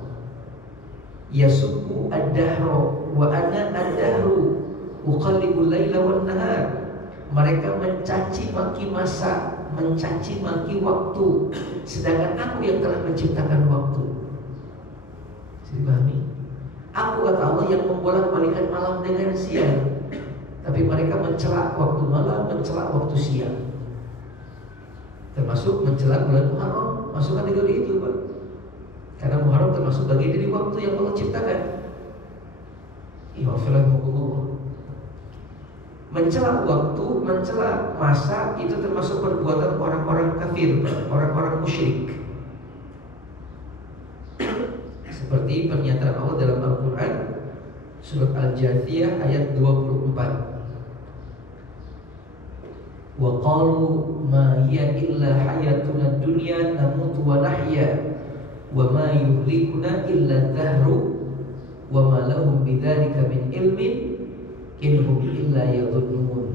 Yasubbu ad-dahra wa ana ad-dahru uqallibul laila wan nahar. Mereka mencaci maki masa, mencaci maki waktu, sedangkan aku yang telah menciptakan waktu. Bisa dipahami? Aku, kata Allah, yang membolak-balikan malam dengan siang, tapi mereka mencela waktu malam, mencela waktu siang. Termasuk mencela bulan Muharram, masuk kategori itu, Pak. Karena Muharram termasuk bagian dari waktu yang Allah ciptakan. Mencela waktu, mencela masa, itu termasuk perbuatan orang-orang kafir, orang-orang musyrik. Seperti pernyataan Allah dalam Al-Quran, surat Al-Jathiyah ayat 24. Wa qalu ma hiya illa hayatuna dunya namutu wa nahya wa ma yuhlikuna illa dahru wa ma lahum bidzalika min ilmin inhum illa yadhunnun.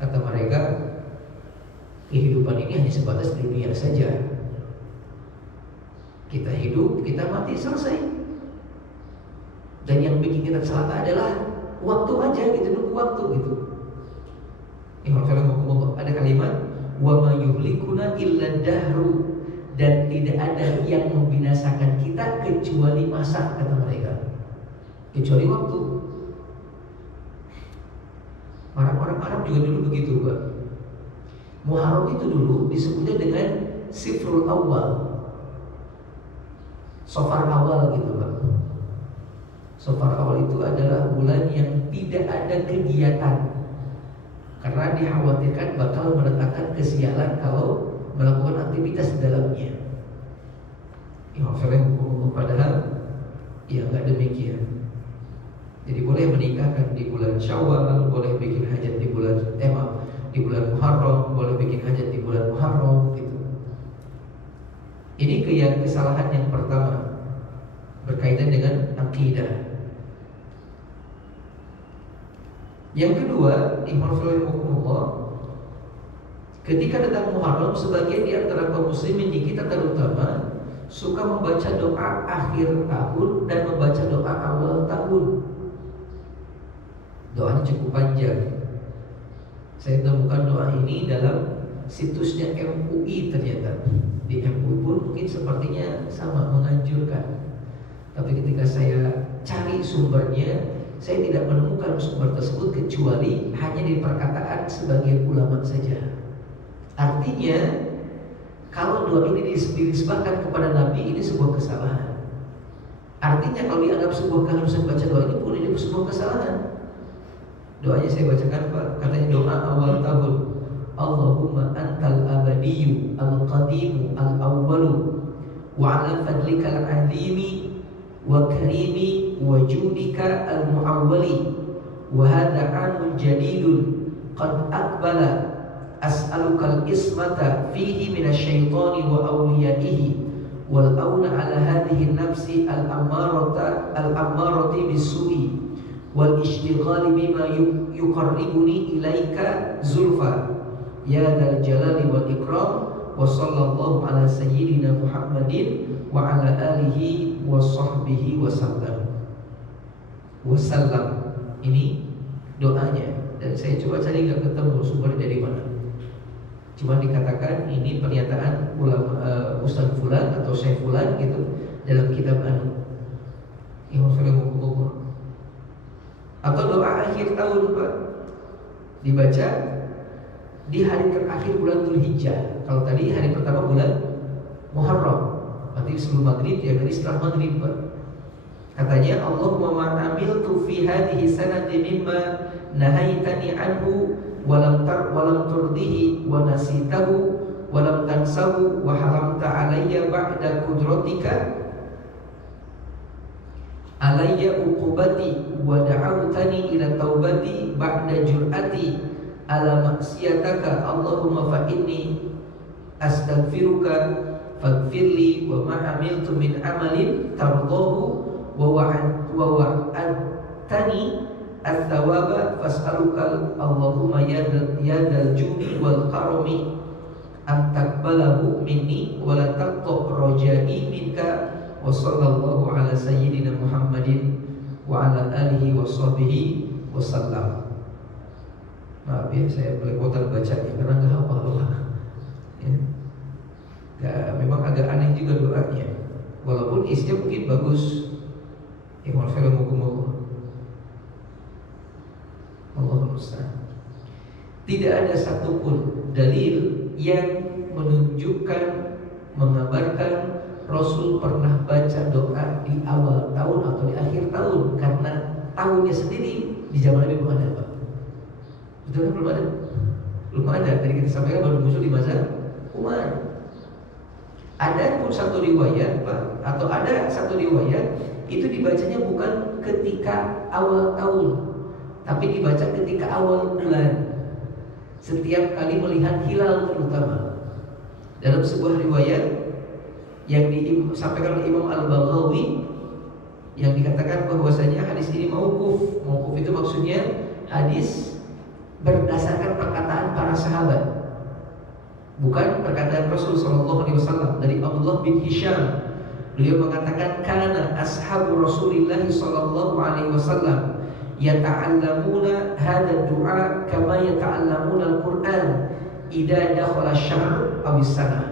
Kata mereka, kehidupan ini hanya sebatas di dunia saja. Kita hidup, kita mati, selesai. Dan yang bikin kita celaka adalah waktu aja gitu, nunggu waktu gitu. Ada kalimat wa ma yuhlikuna illa dahru, dan tidak ada yang membinasakan kita kecuali masa, kata mereka. Kecuali waktu. Orang-orang Arab juga dulu begitu, Pak. Muharram itu dulu disebutnya dengan Sifrul Awal, Safar awal gitu, Pak. Safar awal itu adalah bulan yang tidak ada kegiatan, karena dikhawatirkan bakal mendatangkan kesialan kalau melakukan aktivitas di dalamnya. Padahal ya nggak demikian. Jadi boleh menikahkan di bulan Syawal, boleh bikin hajat di bulan Muharram, boleh bikin hajat di bulan Muharram gitu. Ini kesalahan yang pertama berkaitan dengan akidah. Yang kedua, ketika datang Muharram, sebagian di antara kaum muslimin di kita terutama suka membaca doa akhir tahun dan membaca doa awal tahun. Doanya cukup panjang. Saya temukan doa ini dalam situsnya MUI ternyata. Di MUI pun mungkin sepertinya sama menganjurkan. Tapi ketika saya cari sumbernya, saya tidak menemukan sumber tersebut kecuali hanya di perkataan sebagian ulama saja. Artinya, kalau doa ini dinisbahkan kepada Nabi, ini sebuah kesalahan. Artinya kalau dianggap sebuah keharusan baca doa ini pun ini sebuah kesalahan. Doanya saya bacakan, Pak. Katanya doa awal tahun. Allahumma antal abadiyyu al-qadimu al-awwalu wa ala fadlikal azimi wa karimi wa judika al-mu'awwali wa hadha 'amun jadidun qad aqbala as'aluka al-ismata fihi minasyaitani wa awliyaihi wal auna ala hadhihi an-nafsi al-ammarati bis-su'i wal ishtighali bima yuqarribuni ilaika zulfa ya dzal jalali wal ikram wa sallallahu ala sayyidina Muhammadin wa ala alihi wa sahbihi wa sallam. Ini doanya, dan saya coba cari nggak ketemu sumber dari mana. Cuma dikatakan ini pernyataan ulama Ustaz Fulan atau Syekh Fulan gitu dalam kitab atau doa akhir tahun, Pak, dibaca di hari terakhir bulan Dzulhijjah. Kalau tadi hari pertama bulan Muharram, berarti sebelum maghrib, ya tadi setelah maghrib, Pak. Katanya Allahumma ma amiltu fi hadhihi sanati mimma nahaitani anhu walam turdihi wa nasitahu walam tansahu wa haramta alayya ba'da qudratika alayya uqubati wa da'awtani ila taubati ba'da jur'ati ala maksiyataka Allahumma fa inni astaghfiruka faghfirli wa ma amiltu min amalin tardahu wa wa'adtani al-thawaba fas'aluka Allahumma ya dzal judi wal karami an taqbalahu minni wa la taqta rajai minka wa sallallahu ala sayyidina Muhammadin wa ala alihi wa sahbihi wa sallam. Maaf ya, saya belepotan bacanya karena nggak hafal doa ya. Memang agak aneh juga doanya, walaupun isinya mungkin bagus. Allahumma musta'an. Tidak ada satupun dalil yang menunjukkan, mengabarkan Rasul pernah baca doa di awal tahun atau di akhir tahun, karena tahunnya sendiri di zaman Nabi belum ada, Pak. Betul kan? Belum ada. Belum ada. Tadi kita sampaikan baru muncul di masa Umar. Ada pun satu riwayat, Pak, atau ada satu riwayat itu dibacanya bukan ketika awal tahun, tapi dibaca ketika awal bulan. Setiap kali melihat hilal terutama. Dalam sebuah riwayat yang disampaikan oleh Imam Al-Baghawi yang dikatakan bahwasanya hadis ini mauquf. Mauquf itu maksudnya hadis berdasarkan perkataan para sahabat, bukan perkataan Rasul sallallahu alaihi wasallam. Dari Abdullah bin Hisham, beliau mengatakan kana ashabu Rasulillah sallallahu alaihi wasallam yata'allamuna hadha du'a kama yata'allamuna al-Qur'an idza dakhala asy-syahr aw as-sanah.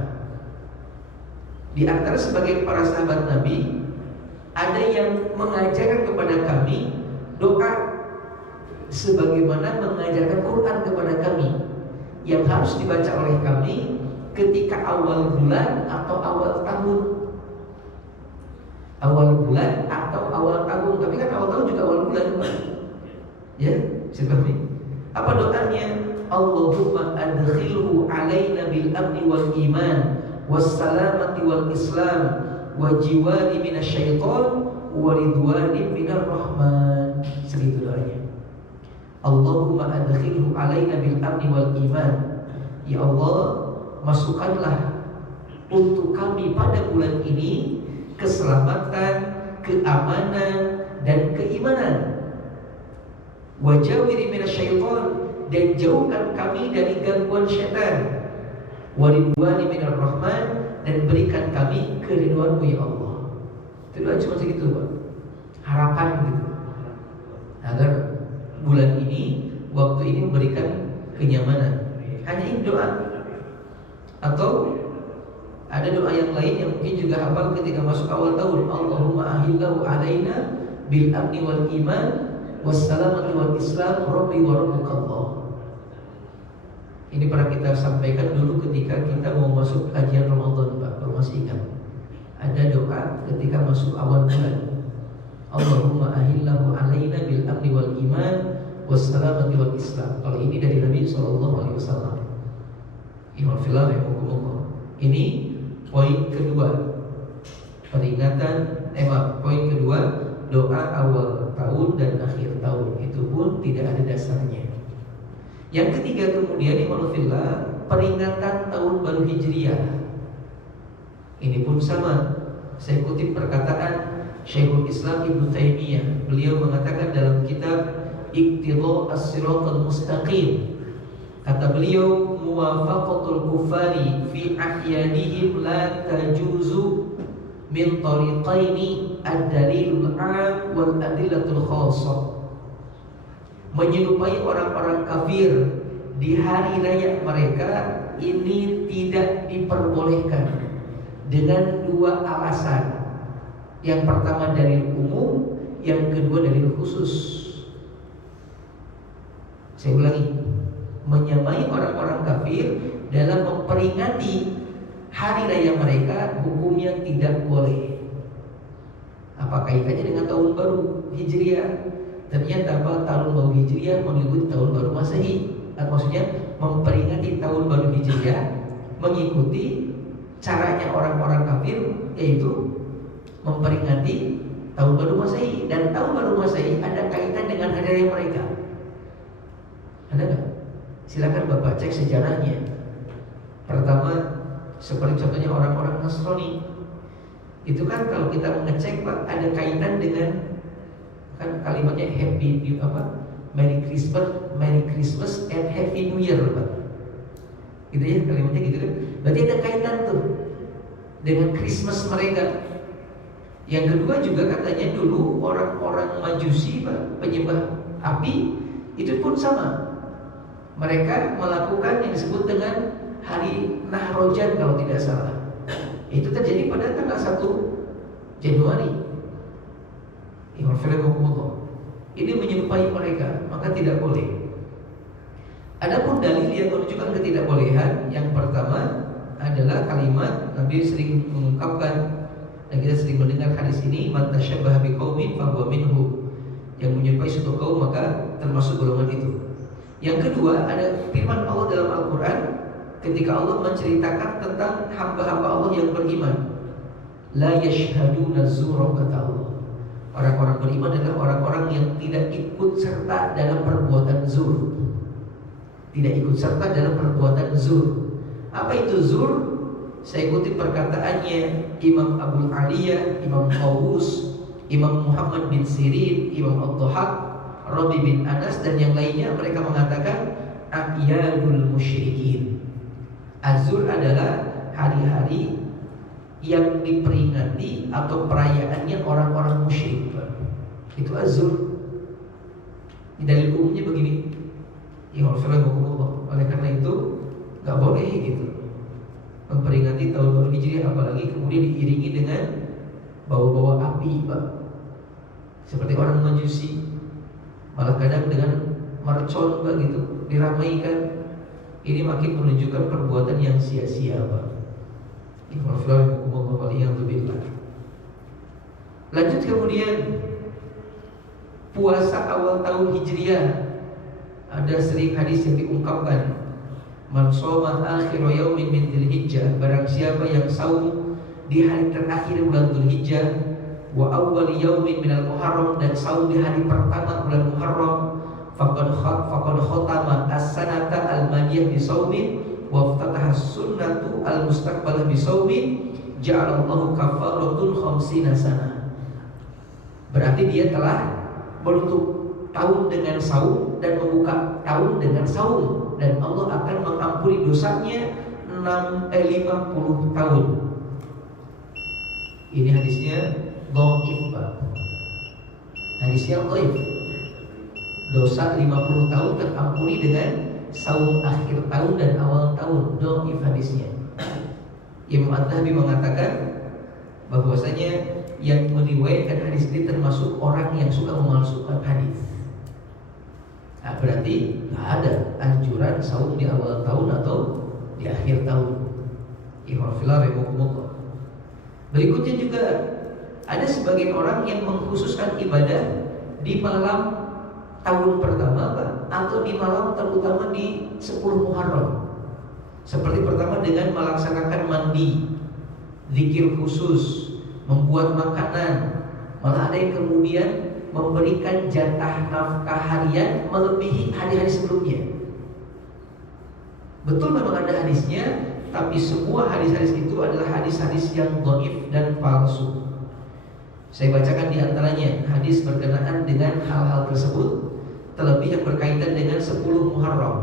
Di antara sebagian para sahabat Nabi ada yang mengajarkan kepada kami doa sebagaimana mengajarkan Quran kepada kami, yang harus dibaca oleh kami ketika awal bulan atau awal tahun. Awal bulan atau awal tahun, tapi kan awal tahun juga awal bulan, Pak. Ya, seperti apa doanya? Allahumma adkhilhu alaina bil amni wal iman was salamati wal islam wa jiwari minasyaiton wa ridwani minar rahman. Segitu doanya. Allahumma adkhilhu alaina bil amni wal iman. Ya Allah, masukkanlah untuk kami pada bulan ini keselamatan, keamanan dan keimanan. Wajawiri minasyaiton, dan jauhkan kami dari gangguan syaitan. Waridwani minar rahman, dan berikan kami keridhaan-Mu ya Allah. Itu doa cuma segitu, Pak. Harapan gitu. Agar bulan ini, waktu ini memberikan kenyamanan. Hanya ini doa. Atau ada doa yang lain yang mungkin juga hafal ketika masuk awal tahun. Allahumma ahillahu alaina bil amni wal iman wassalamati wal islam rabbi wa rabbukallah. Ini pernah kita sampaikan dulu ketika kita mau masuk kajian Ramadan, Pak. Kalau masih ingat, ada doa ketika masuk awal bulan. Allahumma ahillahu alaina bil amni wal iman wassalamati wal islam. Kalau ini dari Nabi sallallahu alaihi wasallam. Ini poin kedua, peringatan poin kedua, doa awal tahun dan akhir tahun. Itu pun tidak ada dasarnya. Yang ketiga kemudian peringatan tahun baru Hijriah. Ini pun sama. Saya kutip perkataan Syekhul Islam Ibnu Taimiyah. Beliau mengatakan dalam kitab Iqtidha as-Siratal Mustaqim, kata beliau, muwafaqatul kufari fi a'yanihim la tajuzu min tariqaini ad-dalilul 'am wal adillatul khassah. Menyerupai orang-orang kafir di hari raya mereka ini tidak diperbolehkan dengan dua alasan. Yang pertama dalil umum, yang kedua dalil khusus. Saya ulangi, menyamai orang-orang kafir dalam memperingati hari raya mereka hukumnya tidak boleh. Apa kaitannya dengan tahun baru Hijriah? Ternyata tahun baru Hijriah mengikuti tahun baru Masehi. Maksudnya memperingati tahun baru Hijriah mengikuti caranya orang-orang kafir, yaitu memperingati tahun baru Masehi. Dan tahun baru Masehi ada kaitan dengan hari raya mereka. Ada nggak? Silakan Bapak cek sejarahnya. Pertama, seperti contohnya orang-orang Nasrani. Itu kan kalau kita mengecek, Pak, ada kaitan dengan, kan kalimatnya Merry Christmas and Happy New Year, Pak. Gitu ya kalimatnya gitu kan. Berarti ada kaitan tuh dengan Christmas mereka. Yang kedua juga katanya dulu orang-orang Majusi, Pak, penyembah api, itu pun sama. Mereka melakukan yang disebut dengan hari Nahrojan kalau tidak salah. Itu terjadi pada tanggal 1 Januari. Ini menyerupai mereka, maka tidak boleh. Adapun dalil yang menunjukkan ketidakbolehan, yang pertama adalah kalimat Nabi sering mengungkapkan, dan kita sering mendengar hadis ini, man tasyabbaha biqaumin fahuwa minhum. Yang menyerupai suatu kaum maka termasuk golongan itu. Yang kedua, ada firman Allah dalam Al-Quran ketika Allah menceritakan tentang hamba-hamba Allah yang beriman. La yashhaduna zura, kata Allah. Orang-orang beriman adalah orang-orang yang tidak ikut serta dalam perbuatan zur. Tidak ikut serta dalam perbuatan zur. Apa itu zur? saya kutip perkataannya Imam Abu Aliyah, Imam Qawus, Imam Muhammad bin Sirin, Imam Ad-Dhahak, Rabi bin Anas dan yang lainnya, mereka mengatakan a'yadul musyrikin. Azur adalah hari-hari yang diperingati atau perayaannya orang-orang musyrik. Itu azur. Dalil umumnya begini. Ya Allah, oleh karena itu nggak boleh gitu memperingati tahun baru Hijriah, apalagi kemudian diiringi dengan bawa-bawa api, Pak. Seperti orang Majusi, malah kadang dengan mercon, Pak, gitu, diramaikan. Ini makin menunjukkan perbuatan yang sia-sia, Pak. Lanjut kemudian puasa awal tahun Hijriah. Ada sering hadis yang diungkapkan, man shoma akhir yaumin min Dzulhijjah, barang siapa yang saum di hari terakhir bulan Dzulhijjah, wa awwal yaumin minal Muharram, dan saum di hari pertama bulan Muharram, faqad khatama as-sanata al-madiyah bi shaumin wa iftataha sunnatu al-mustaqbalah bi shaumin ja'alallahu kafaratun 50 sana. Berarti dia telah menutup tahun dengan saum dan membuka tahun dengan saum, dan Allah akan mengampuni dosanya 50 tahun. Ini hadisnya dhaif, Pak. Hadisnya dhaif. Dosa 50 tahun terampuni dengan saum akhir tahun dan awal tahun. Dhaif hadisnya. Imam Ad-Dhahabi mengatakan bahwasanya yang meriwayatkan hadis ini termasuk orang yang suka memalsukan hadis. Nah, berarti nggak ada anjuran saum di awal tahun atau di akhir tahun. Berikutnya juga ada sebagian orang yang mengkhususkan ibadah di malam tahun pertama, Pak, atau di malam terutama di 10 Muharram. Seperti pertama dengan melaksanakan mandi, zikir khusus, membuat makanan. Malah ada yang kemudian memberikan jatah nafkah harian melebihi hari-hari sebelumnya. Betul memang ada hadisnya, tapi semua hadis-hadis itu adalah hadis-hadis yang dhaif dan palsu. Saya bacakan di antaranya hadis berkenaan dengan hal-hal tersebut, terlebih yang berkaitan dengan 10 Muharram.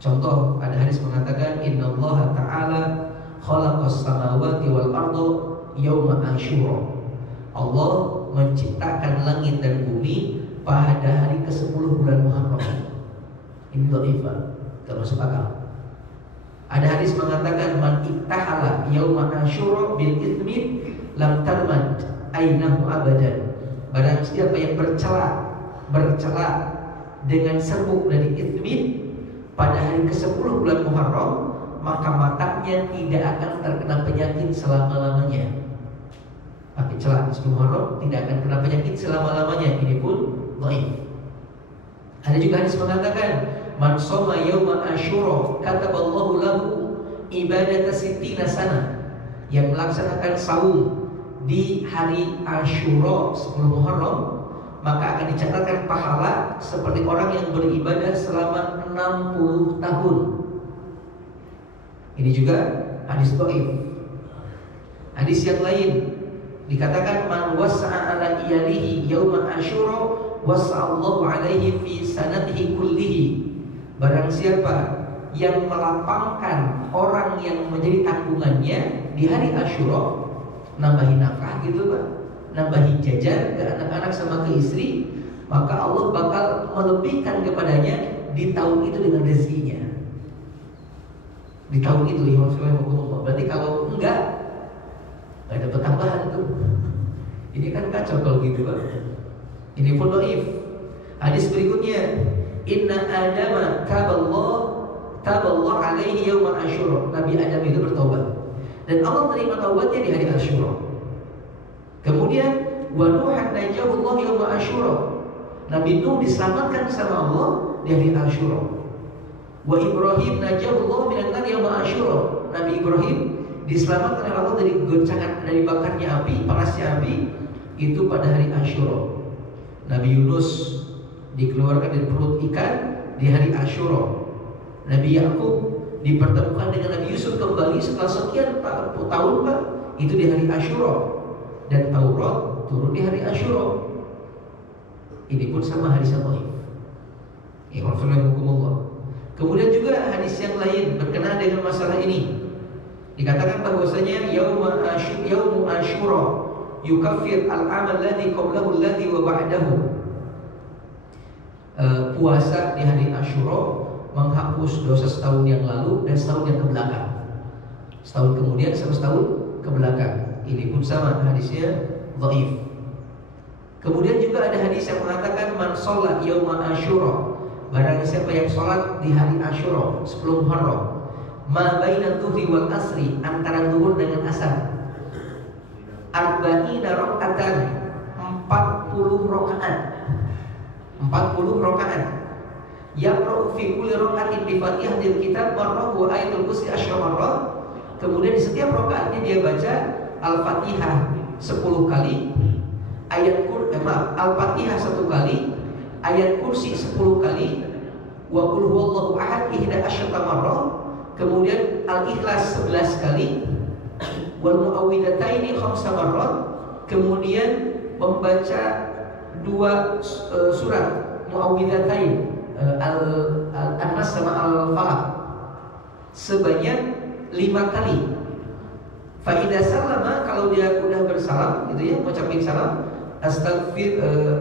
Contoh, ada hadis mengatakan innallaha ta'ala khalaqas samawati wal arda yauma Asyura. Allah menciptakan langit dan bumi pada hari ke-10 bulan Muharram. Ini dhaif, termasuk akal. Ada hadis mengatakan man iktahala yauma Asyura bil ithmin lam tarmad ainahu abadan. Barang siapa yang bercela dengan serbuk dari ithmin pada hari ke-10 bulan Muharram, maka matanya tidak akan terkena penyakit selama-lamanya. Pakai celah di 10 Muharram tidak akan kena penyakit selama-lamanya. Ini pun dhaif. Ada juga hadis mengatakan man shoma yauma Asyura kataballahu lahu ibadata sittina sana. Yang melaksanakan saum di hari Asyura 10 Muharram, maka akan dicatatkan pahala seperti orang yang beribadah selama 60 tahun. Ini juga hadis dhaif. Hadis yang lain dikatakan man wasa'a ala iyalihi yauma Asyura wasa'allahu alaihi fi sanatihi kullihi. Barang siapa yang melapangkan orang yang menjadi tanggungannya di hari Asyura, nambahin nafkah gitu, Pak, nambahin jajan ke anak-anak sama ke istri, maka Allah bakal melebihkan kepadanya di tahun itu dengan rezekinya. Di tahun itu, ya Rasulullah. Berarti kalau enggak dapat tambahan tuh. Ini kan kacau kalau gitu, Pak. Ini pun dhaif. Hadis berikutnya, inna adama taballah alaihi yauma Asyura. Nabi Adam itu bertobat dan Allah terima taubatnya di hari Asyura. Kemudian wa nuhan najahu Allah yauma Asyura. Nabi Nuh diselamatkan sama Allah di hari Asyura. Wa Ibrahim najahu Allah minan nar yauma Asyura. Nabi Ibrahim diselamatkan oleh Allah dari goncangan, dari bakarnya api, panasnya api, itu pada hari Asyura. Nabi Yunus dikeluarkan dari perut ikan di hari Asyura. Nabi Yakub dipertemukan dengan Nabi Yusuf kembali setelah sekian tahun Pak, itu di hari Asyura, dan Taurat turun di hari Asyura. Ini pun sama hadis yang dhaif. Kemudian juga hadis yang lain berkenaan dengan masalah ini. Dikatakan bahwasanya yaumu Asyura yukaffir al-amal ladzi qablahu alladzi wa ba'dahu. Puasa di hari Asyura menghapus dosa setahun yang lalu dan setahun yang kebelakang. Setahun kemudian sama setahun kebelakang. Ini pun sama hadisnya dhaif. Kemudian juga ada hadis yang mengatakan man sholat yauma Asyura, barang siapa yang sholat di hari Asyura 10 Muharram, ma baina dhuhri wal asri, antara zuhur dengan asar, arba'ina rakaatan, 40 rakaat. 40 rakaat. Yaqra'u fi kulli raka'atin bi Fatihatil Kitab marrah wa ayatul kursi asyra marrah. Kemudian di setiap rakaatnya dia baca Al-Fatihah 10 kali, Al-Fatihah 1 kali, ayat kursi 10 kali, wa qul huwallahu ahad 11 marrah, kemudian Al-Ikhlas 11 kali, wal muawwidataini 5 marrah, kemudian membaca 2 surat muawwidatain, An-Nas sama Al-Falaq sebanyak 5 kali. Fa idza sallama, kalau dia udah bersalam gitu ya, mengucapkan salam,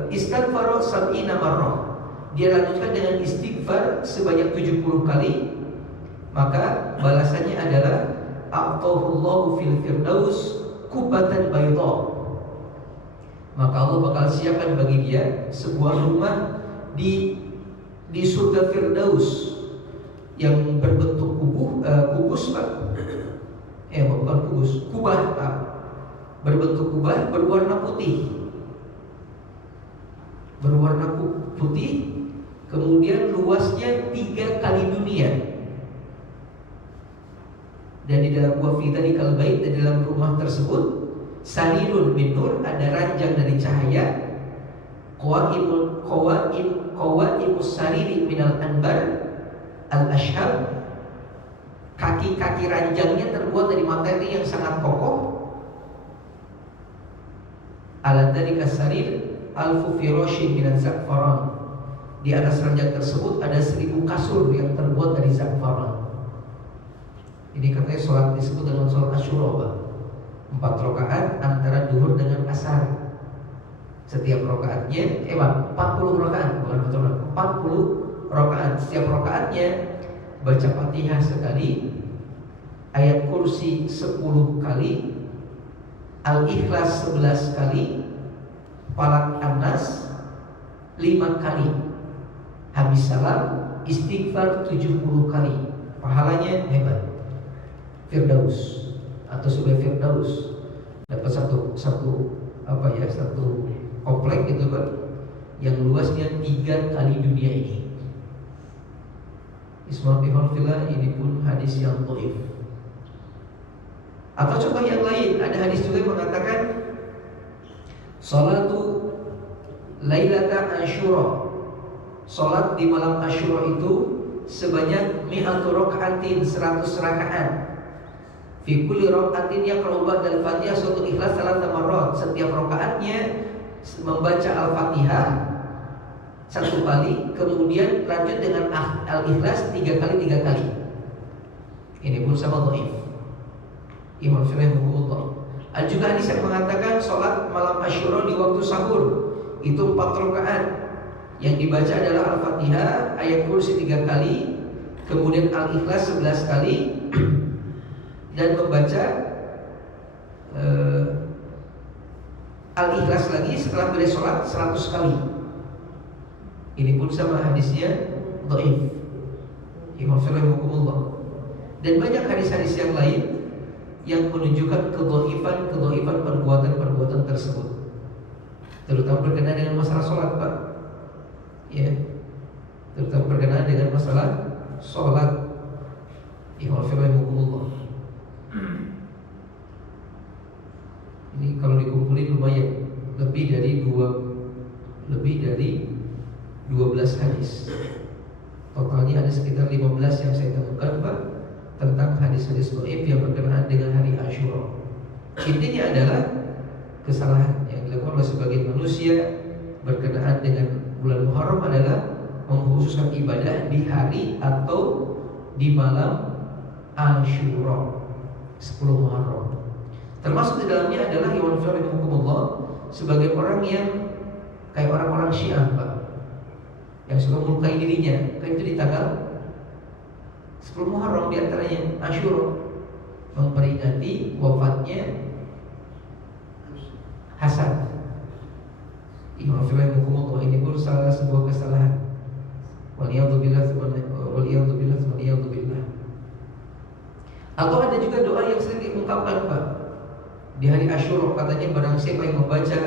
istighfar sab'ina marrah, dia lanjutkan dengan istighfar sebanyak 70 kali, maka balasannya adalah a'tahullahu fil firdaus kubatan bayda, maka Allah bakal siapkan bagi dia sebuah rumah di surga Firdaus yang berbentuk kubus Pak. Bukan kubus, kubah Pak. Berbentuk kubah berwarna putih. Kemudian luasnya 3 kali dunia. Dan di dalam wafidhalikal bait, di dalam rumah tersebut, sarirun min nur, ada ranjang dari cahaya, qawaimus sariri minal anbar al-ashhab, kaki-kaki ranjangnya terbuat dari materi yang sangat kokoh. Ala dzalika sarir alfu firashin min za'faran, di atas ranjang tersebut ada 1000 kasur yang terbuat dari za'faran. Ini katanya sholat disebut dengan sholat Asyura Pak. 4 rakaat antara duhur dengan asar. Setiap rakaatnya 40 rakaat, bukan 40 rakaat. Setiap rakaatnya baca Fatihah sekali, ayat kursi 10 kali, Al-Ikhlas 11 kali, Falaq An-Nas 5 kali. Habis salam istighfar 70 kali. Pahalanya hebat. Firdaus atau surga Firdaus dapat satu komplek gitu Pak, yang luasnya 3 kali dunia ini. Ismailullah, ini pun hadis yang dhaif. Atau coba yang lain, ada hadis juga yang mengatakan salatu lailata Asyura, salat di malam Asyura itu sebanyak 100 rakaatin, 100 rakaat. Fi kulli rakaatin yaqra'u ba'dal Fatihah suratul Ikhlas 3 marrat. Setiap rakaatnya membaca Al-Fatihah 1 kali, kemudian lanjut dengan Al-Ikhlas 3 kali. Ini pun sama dhaif. Imam Syafi'i rahimahullah. Ada juga hadis yang mengatakan sholat malam Asyura di waktu sahur itu 4 rakaat. Yang dibaca adalah Al-Fatihah, ayat kursi 3 kali, kemudian Al-Ikhlas 11 kali, dan membaca Al-Ikhlas lagi setelah beres sholat 100 kali. Ini pun sama hadisnya dhaif. Imam Syafi'i rahimahullah. Dan banyak hadis-hadis yang lain yang menunjukkan kedhaifan perbuatan tersebut, terutama berkenaan dengan masalah sholat Pak. Ya, terutama berkenaan dengan masalah sholat. Imam Syafi'i rahimahullah. Ini kalau dikumpulin lumayan, lebih dari 12 hadis. Totalnya ada sekitar 15 yang saya temukan Pak, tentang hadis-hadis dhaif yang berkenaan dengan hari Asyura. Intinya adalah kesalahan yang dilakukan oleh sebagian manusia berkenaan dengan bulan Muharram adalah mengkhususkan ibadah di hari atau di malam Asyura 10 Muharram. Termasuk di dalamnya adalah Iwan Firman sebagai orang yang kayak orang-orang Syiah, Pak, yang suka melukai dirinya. Kan itu di tanggal 10 Muharram, di antaranya Asyura, memperingati wafatnya Hasan. Imam Firman ini pun salah sebuah kesalahan. Waliyadzubillah. Atau ada juga doa yang sering diungkapkan, Pak, di hari Asyura. Katanya barang siapa yang membaca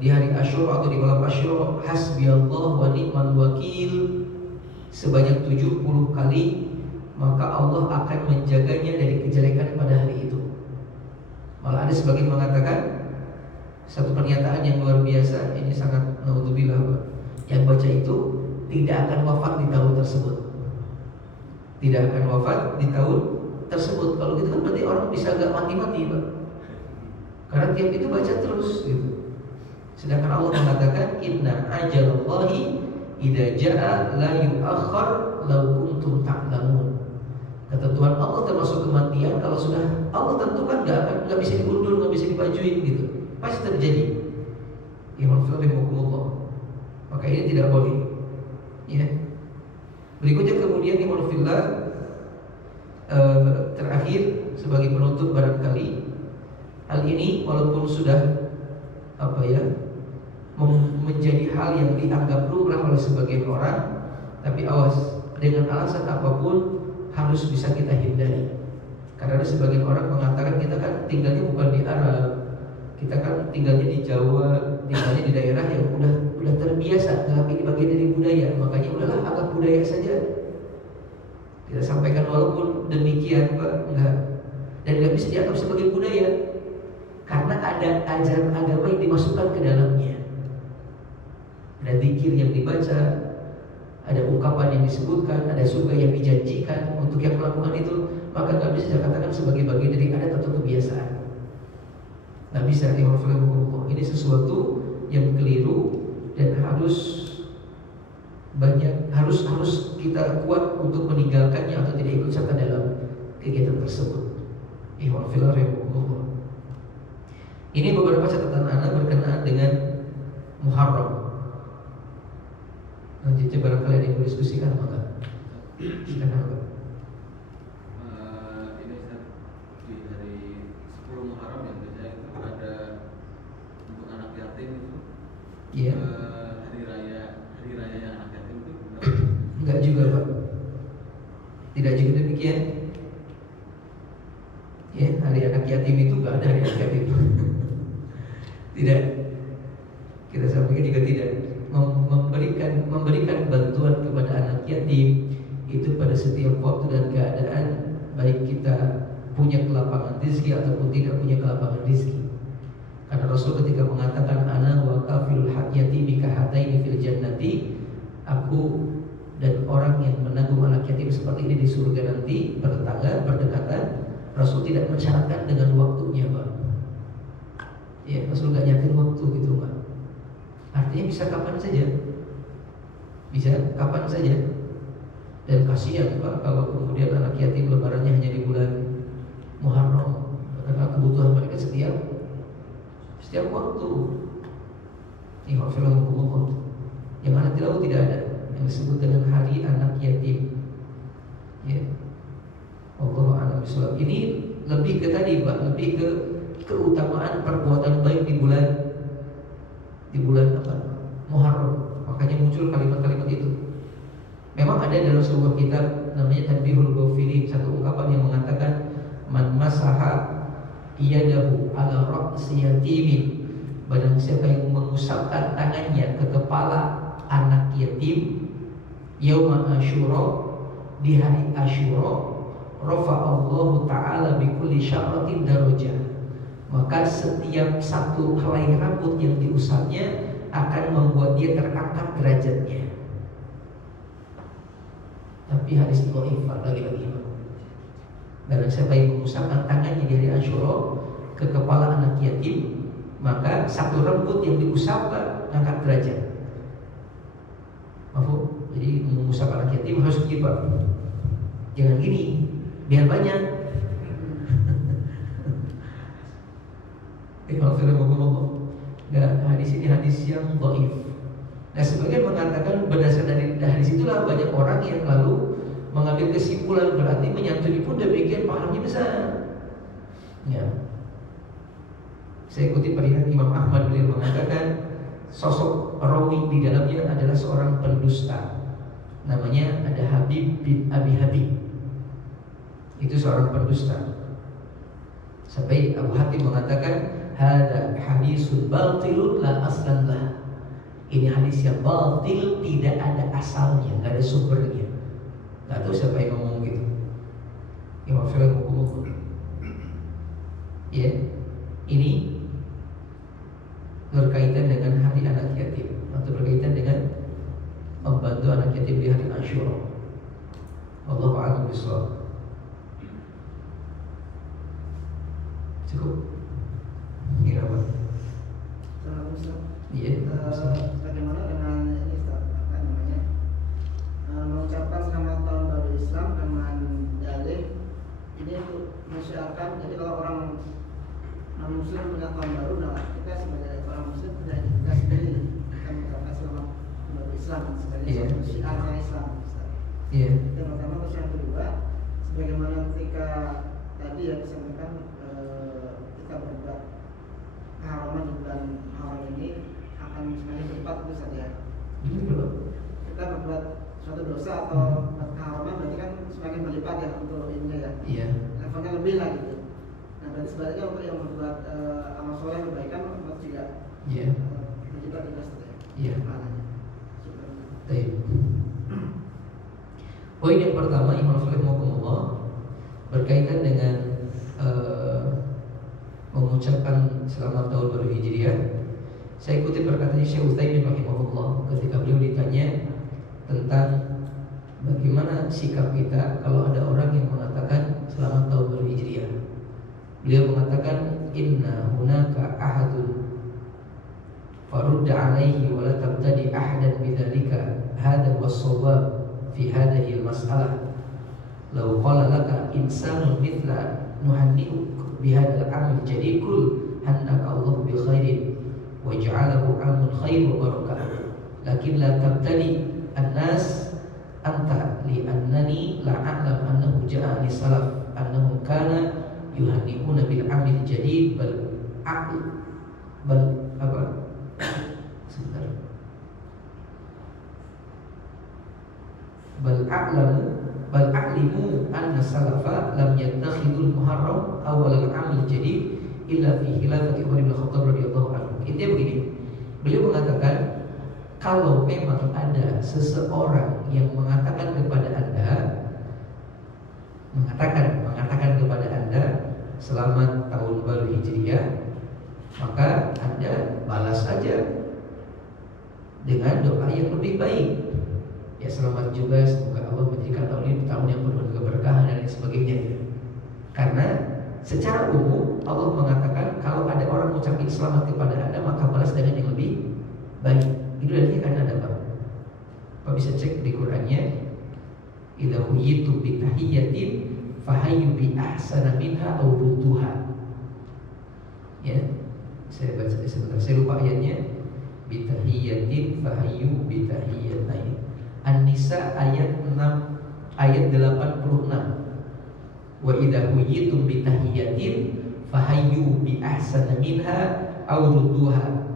di hari Asyura atau di malam Asyura hasbiyallah wa ni'mal wakil sebanyak 70 kali, maka Allah akan menjaganya dari kejelekan pada hari itu. Malah ada sebagian mengatakan satu pernyataan yang luar biasa, ini sangat naudzubillah, Pak, yang baca itu tidak akan wafat di tahun tersebut. Tidak akan wafat di tahun tersebut. Kalau gitu kan berarti orang bisa gak mati-mati, Pak, karena tiap itu baca terus gitu. Sedangkan Allah mengatakan inna ajalallahi idza jaa la yu'akhkhar law kuntum ta'lamun. Kata Tuhan, Allah termasuk kematian kalau sudah Allah tentukan nggak bisa diundur, nggak bisa dimajuin gitu, pasti terjadi. Maka ini tidak boleh. Ya. Berikutnya kemudian terakhir sebagai penutup barangkali hal ini walaupun sudah menjadi hal yang dianggap lumrah oleh sebagian orang, tapi awas, dengan alasan apapun harus bisa kita hindari. Karena ada sebagian orang mengatakan kita kan tinggalnya bukan di Arab, kita kan tinggalnya di Jawa, tinggalnya di daerah yang udah terbiasa, tapi ini bagian dari budaya, makanya udahlah anggap budaya saja. Kita sampaikan walaupun demikian, Pak, enggak, dan nggak bisa dianggap sebagai budaya karena ada ajaran agama yang dimasukkan ke dalamnya. Ada zikir yang dibaca, ada ungkapan yang disebutkan, ada surga yang dijanjikan untuk yang melakukan itu, maka nggak bisa dikatakan sebagai bagian dari adat atau kebiasaan. Nggak bisa dimaksudkan. Ini sesuatu yang keliru dan harus kita kuat untuk meninggalkannya atau tidak ikut serta dalam kegiatan tersebut. Ini beberapa catatan Anda berkenaan dengan Muharram. Lanjutnya barangkali ada yang mau diskusikan apa enggak? Silakan, Pak. Ini dari 10 Muharram yang biasanya itu ada untuk anak yatim itu. Iya. Hari raya yang anak yatim itu enggak juga, Pak. Tidak juga demikian. Ya, hari anak yatim itu enggak ada hari anak yatim. Tidak. Kita sampaikan juga tidak. Memberikan bantuan kepada anak yatim itu pada setiap waktu dan keadaan, baik kita punya kelapangan rezeki ataupun tidak punya kelapangan rezeki. Karena Rasul ketika mengatakan ana wa kafilul yatimi kahataini fil jannati, aku dan orang yang menanggung anak yatim seperti ini di surga nanti bertetangga, berdekatan. Rasul tidak mensyaratkan dengan waktunya, Pak. Ya, Rasul gak nyatin waktu gitu, Pak. Artinya bisa kapan saja. Bisa kapan saja. Dan kasihan, Pak, kalau kemudian anak yatim lebarannya hanya di bulan Muharram, karena kebutuhan mereka setiap waktu. Yang mana tidak ada yang disebut dengan hari anak yatim. Ya. Wallahu a'lam bishawab. Ini lebih ke tadi, Pak, lebih ke keutamaan perbuatan baik di bulan apa? Muharram. Makanya muncul kalimat-kalimat itu. Memang ada dalam sebuah kitab namanya Tanbihul Ghafilin, satu ungkapan yang mengatakan man masaha yadahu ala ra'si yatimin, barang siapa yang mengusapkan tangannya ke kepala anak yatim yauma Asyura, di hari Asyura, rafa'allahu ta'ala bi kulli sya'ratin darajah, maka setiap satu helai rambut yang diusapnya akan membuat dia terangkat derajatnya. Tapi hadis dhaif lagi-lagi. Barang siapa yang mengusapkan tangannya di hari Asyura ke kepala anak yatim, maka satu rambut yang diusapkan angkat derajat. Maaf, jadi mengusap anak yatim harus gitu, Pak. Jangan gini, biar banyak. Nah, hadis ini hadis yang dhaif. Nah, sebagian mengatakan berdasarkan dari hadis itulah banyak orang yang lalu mengambil kesimpulan berarti menyantuni pun demikian pahalanya besar. Ya. Saya kutip pernyataan Imam Ahmad, beliau mengatakan sosok rawi di dalamnya adalah seorang pendusta. Namanya ada Habib bin Abi Habib. Itu seorang pendusta. Sampai Abu Hatim mengatakan hada hadisun batilun la aslan lah. Ini hadis yang batil, tidak ada asalnya, nggak ada sumbernya. Nggak tahu siapa yang ngomong gitu. Imam Syafi'i hukum. Ya, ini berkaitan dengan hari anak yatim atau berkaitan dengan membantu anak yatim di hari Asyura. Wallahu a'lam bishawab. Cukup? Kira apa? Iya. Bagaimana dengan ini Ustaz, apa namanya, mengucapkan selamat tahun baru Islam dengan dalih ini untuk menyiarkan. Jadi kalau orang Muslim punya tahun baru, nah kita sebagai orang Muslim punya kita sendiri kita mengucapkan selamat baru Islam sebagai suatu syiar Islam. Iya. Yang pertama, terus yang kedua, sebagaimana ketika tadi ya disampaikan kita berbuat keharaman di bulan haram ini akan semakin berlipat itu saja. Kita berbuat suatu dosa atau berbuat keharaman berarti kan semakin berlipat ya untuk ininya ya. Iya. Levelnya lebih lah gitu. Nah berarti sebaliknya untuk yang berbuat amal soleh kebaikan berbuat juga. Iya. Berlipat juga saja. Iya. Maknanya. Baik. Poin yang pertama, Imam Rahimahullah berkaitan dengan mengucapkan selamat tahun baru Hijriah. Saya kutip perkataan Syekh Utsaimin rahimahullah ketika beliau ditanya tentang bagaimana sikap kita kalau ada orang yang mengatakan selamat tahun baru Hijriah. Beliau mengatakan inna hunaka ahadun farudda alaihi wa la tabtadi ahadan bidzalika hadha was-shawab fi hadhihi al-mas'alah. Law qala laka insanun mithla nuhanni'uk bihadal amal jadi kul hannaka Allah bi khairin wa ja'alahu amal khair wa barakah lakin la tabtali an-nas anta li annani la a'lam annahu ja'a li salaf annahum kana yuhanni'una bil amal jadid bal apa sebentar bal a'limu anna salafa lam yattakhidul muharram awal al-amal jadid illa fi khilafati Umar bin Khattab radhiyallahu anhu. Intinya begini, beliau mengatakan kalau memang ada seseorang yang mengatakan kepada anda selamat tahun baru Hijriah, maka anda balas saja dengan doa yang lebih baik. Ya selamat juga, semoga Allah menjadikan tahun ini tahun yang penuh dengan keberkahan dan lain sebagainya. Karena secara umum Allah mengatakan kalau ada orang mengucapkan selamat kepada anda maka balas dengan yang lebih baik. Itu dalilnya karena ada apa? Pak bisa cek di Qurannya. Idza huyitum bi tahiyyatin fahayyu bi ahsana minha aw rudduha. Ya. Saya baca sebentar. Saya lupa ayatnya. Bi tahiyyatin fahayyu bi tahiyyatain. An-Nisa ayat 6 ayat 86. Wa idza huyitum bi tahiyyatin fahayyu bi ahsana minha aw rudduha.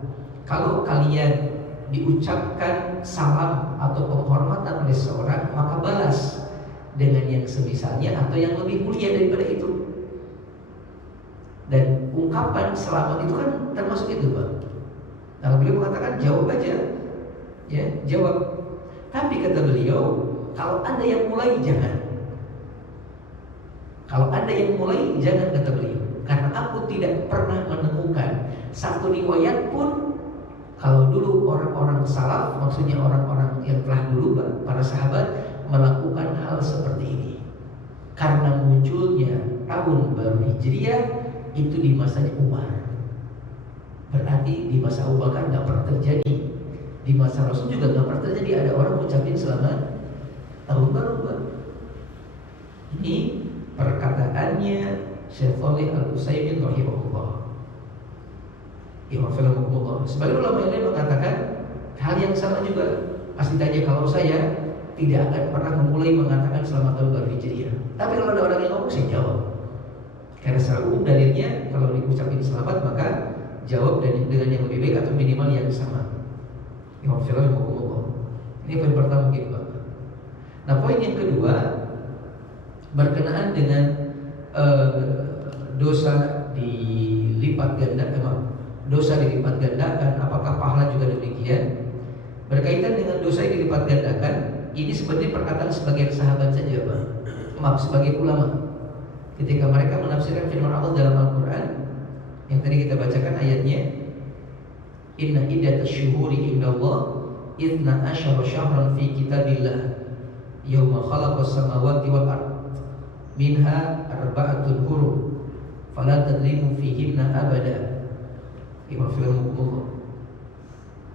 Kalau kalian diucapkan salam atau penghormatan oleh seorang, maka balas dengan yang semisalnya atau yang lebih mulia daripada itu. Dan ungkapan selamat itu kan termasuk itu, Pak. Nah, beliau mengatakan jawab aja, ya jawab. Tapi kata beliau, kalau ada yang mulai jangan. Kalau ada yang mulai jangan, kata beliau. Karena aku tidak pernah menemukan satu riwayat pun. Kalau dulu orang-orang salaf, maksudnya orang-orang yang telah dulu, para sahabat melakukan hal seperti ini. karena munculnya tahun baru Hijriah itu di masanya Umar. Berarti di masa Abu Bakar nggak pernah terjadi, di masa Rasul juga nggak pernah terjadi ada orang ucapin selamat tahun baru. Ini perkataannya Syekh Shalih Al-Utsaimin rahimahullah. Sebagian ulama yang lain mengatakan hal yang sama juga. Pasti tanya, kalau saya tidak akan pernah memulai mengatakan selamat tahun baru Hijriah. Tapi kalau ada orang yang ngomong, saya jawab. Karena secara umum dalilnya kalau diucapin selamat maka jawab dengan yang lebih baik atau minimal yang sama. Ini poin pertama mungkin Pak. Nah, poin yang kedua berkenaan dengan dosa dilipat gandakan. Dosa dilipat gandakan, apakah pahala juga demikian? Berkaitan dengan dosa yang dilipat gandakan, ini sebenarnya perkataan sebagian sahabat saja, Pak. Maaf, sebagai ulama. Ketika mereka menafsirkan firman Allah dalam Al-Quran, yang tadi kita bacakan ayatnya, Inna iddatash syuhuri indallah Ithna asyara syahran fi kitabillah Yawma khalaqas samawati wal ard Minha arba'atul hurum Fala tadlimu fihinna abada. Iwafilmukumullah.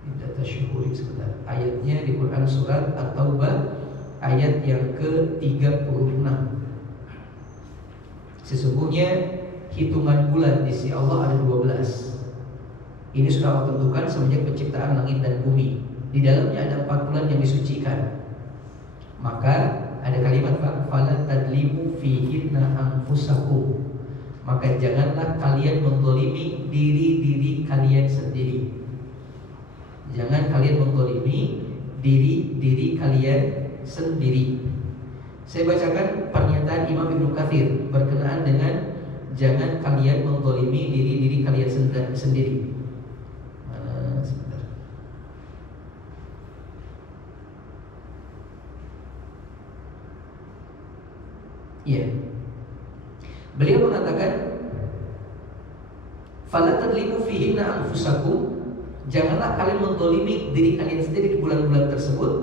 Iddatash syuhuri sebentar. Ayatnya di Quran surat At-Taubah ayat yang ke-36. Sesungguhnya hitungan bulan di sisi Allah ada 12. Ini sudah Allah tentukan semenjak penciptaan langit dan bumi. Di dalamnya ada 4 bulan yang disucikan. Maka ada kalimat fala tadlimu fihinna anfusakum. Maka janganlah kalian menzalimi diri-diri kalian sendiri. Jangan kalian menzalimi diri-diri kalian sendiri. Saya bacakan pernyataan Imam Ibnu Katsir berkenaan dengan jangan kalian menzalimi diri-diri kalian sendiri. Sebentar. Iya. Beliau mengatakan fala tadlimu fihinna anfusakum, janganlah kalian menzalimi diri kalian sendiri di bulan-bulan tersebut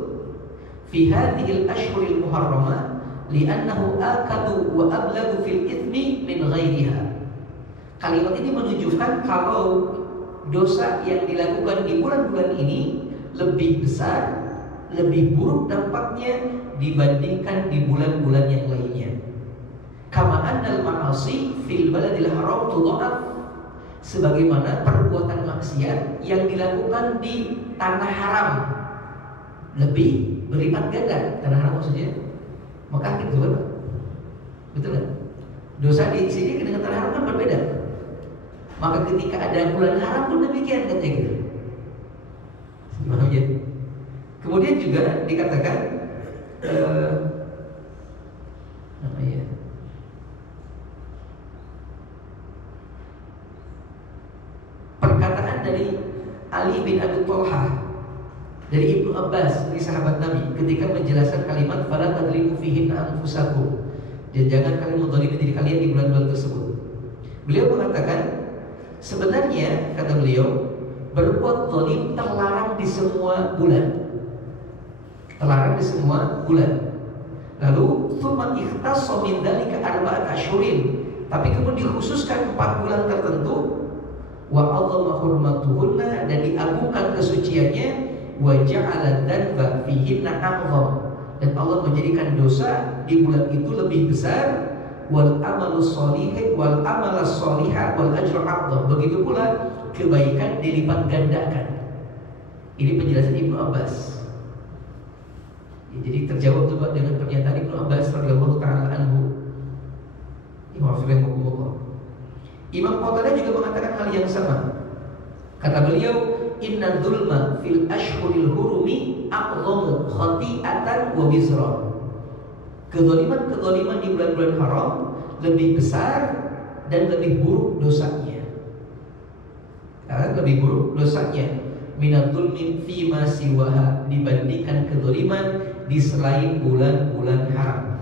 fi hadhil ashhuril muharramah li'annahu akadu wa ablagu fil ithmi min ghairiha. Kalimat ini menunjukkan kalau dosa yang dilakukan di bulan-bulan ini lebih besar, lebih buruk dampaknya dibandingkan di bulan-bulan yang lainnya. Kama annal ma'asi fil baladil haram tudha'af, sebagaimana perbuatan maksiat yang dilakukan di tanah haram lebih berlipat ganda. Tanah haram maksudnya Mekah gitu kan? Betul kan? Dosa di sini dengan tanah haram kan berbeda. Maka ketika ada bulan haram pun demikian katanya gitu. Sebenarnya. Kemudian juga dikatakan perkataan dari Ali bin Abi Thalhah dari Ibnu Abbas, dari sahabat Nabi, ketika menjelaskan kalimat fala tadlimu fihinna anfusakum, dan jangan kalian menzalimi diri kalian di bulan-bulan tersebut. Beliau mengatakan sebenarnya, kata beliau, berbuat zalim terlarang di semua bulan. Terlarang di semua bulan. Lalu tsumma ikhtassa min dzalika arba'at asyhurin, tapi kemudian dikhususkan 4 bulan tertentu, wa Allah hurmatuhunna, dan diagungkan kesuciannya, wa ja'ala dzanba fihinna a'zam, dan Allah menjadikan dosa di bulan itu lebih besar, wal amalus sholih wal amalas sholihah wal ajru a'zam, begitu pula kebaikan dilipat gandakan. Ini penjelasan Ibnu Abbas. Jadi terjawab juga dengan pernyataan Ibnu Abbas radhiyallahu taala anhu. Imam Qatadah juga mengatakan hal yang sama. Kata beliau, inna dzulma fil ashhuril hurumi a'zamu khati'atan wa wizran. Kezaliman di bulan-bulan haram lebih besar dan lebih buruk dosanya. Lebih buruk dosanya minad dzulmi fi ma siwaha, dibandingkan kezaliman di selain bulan-bulan haram.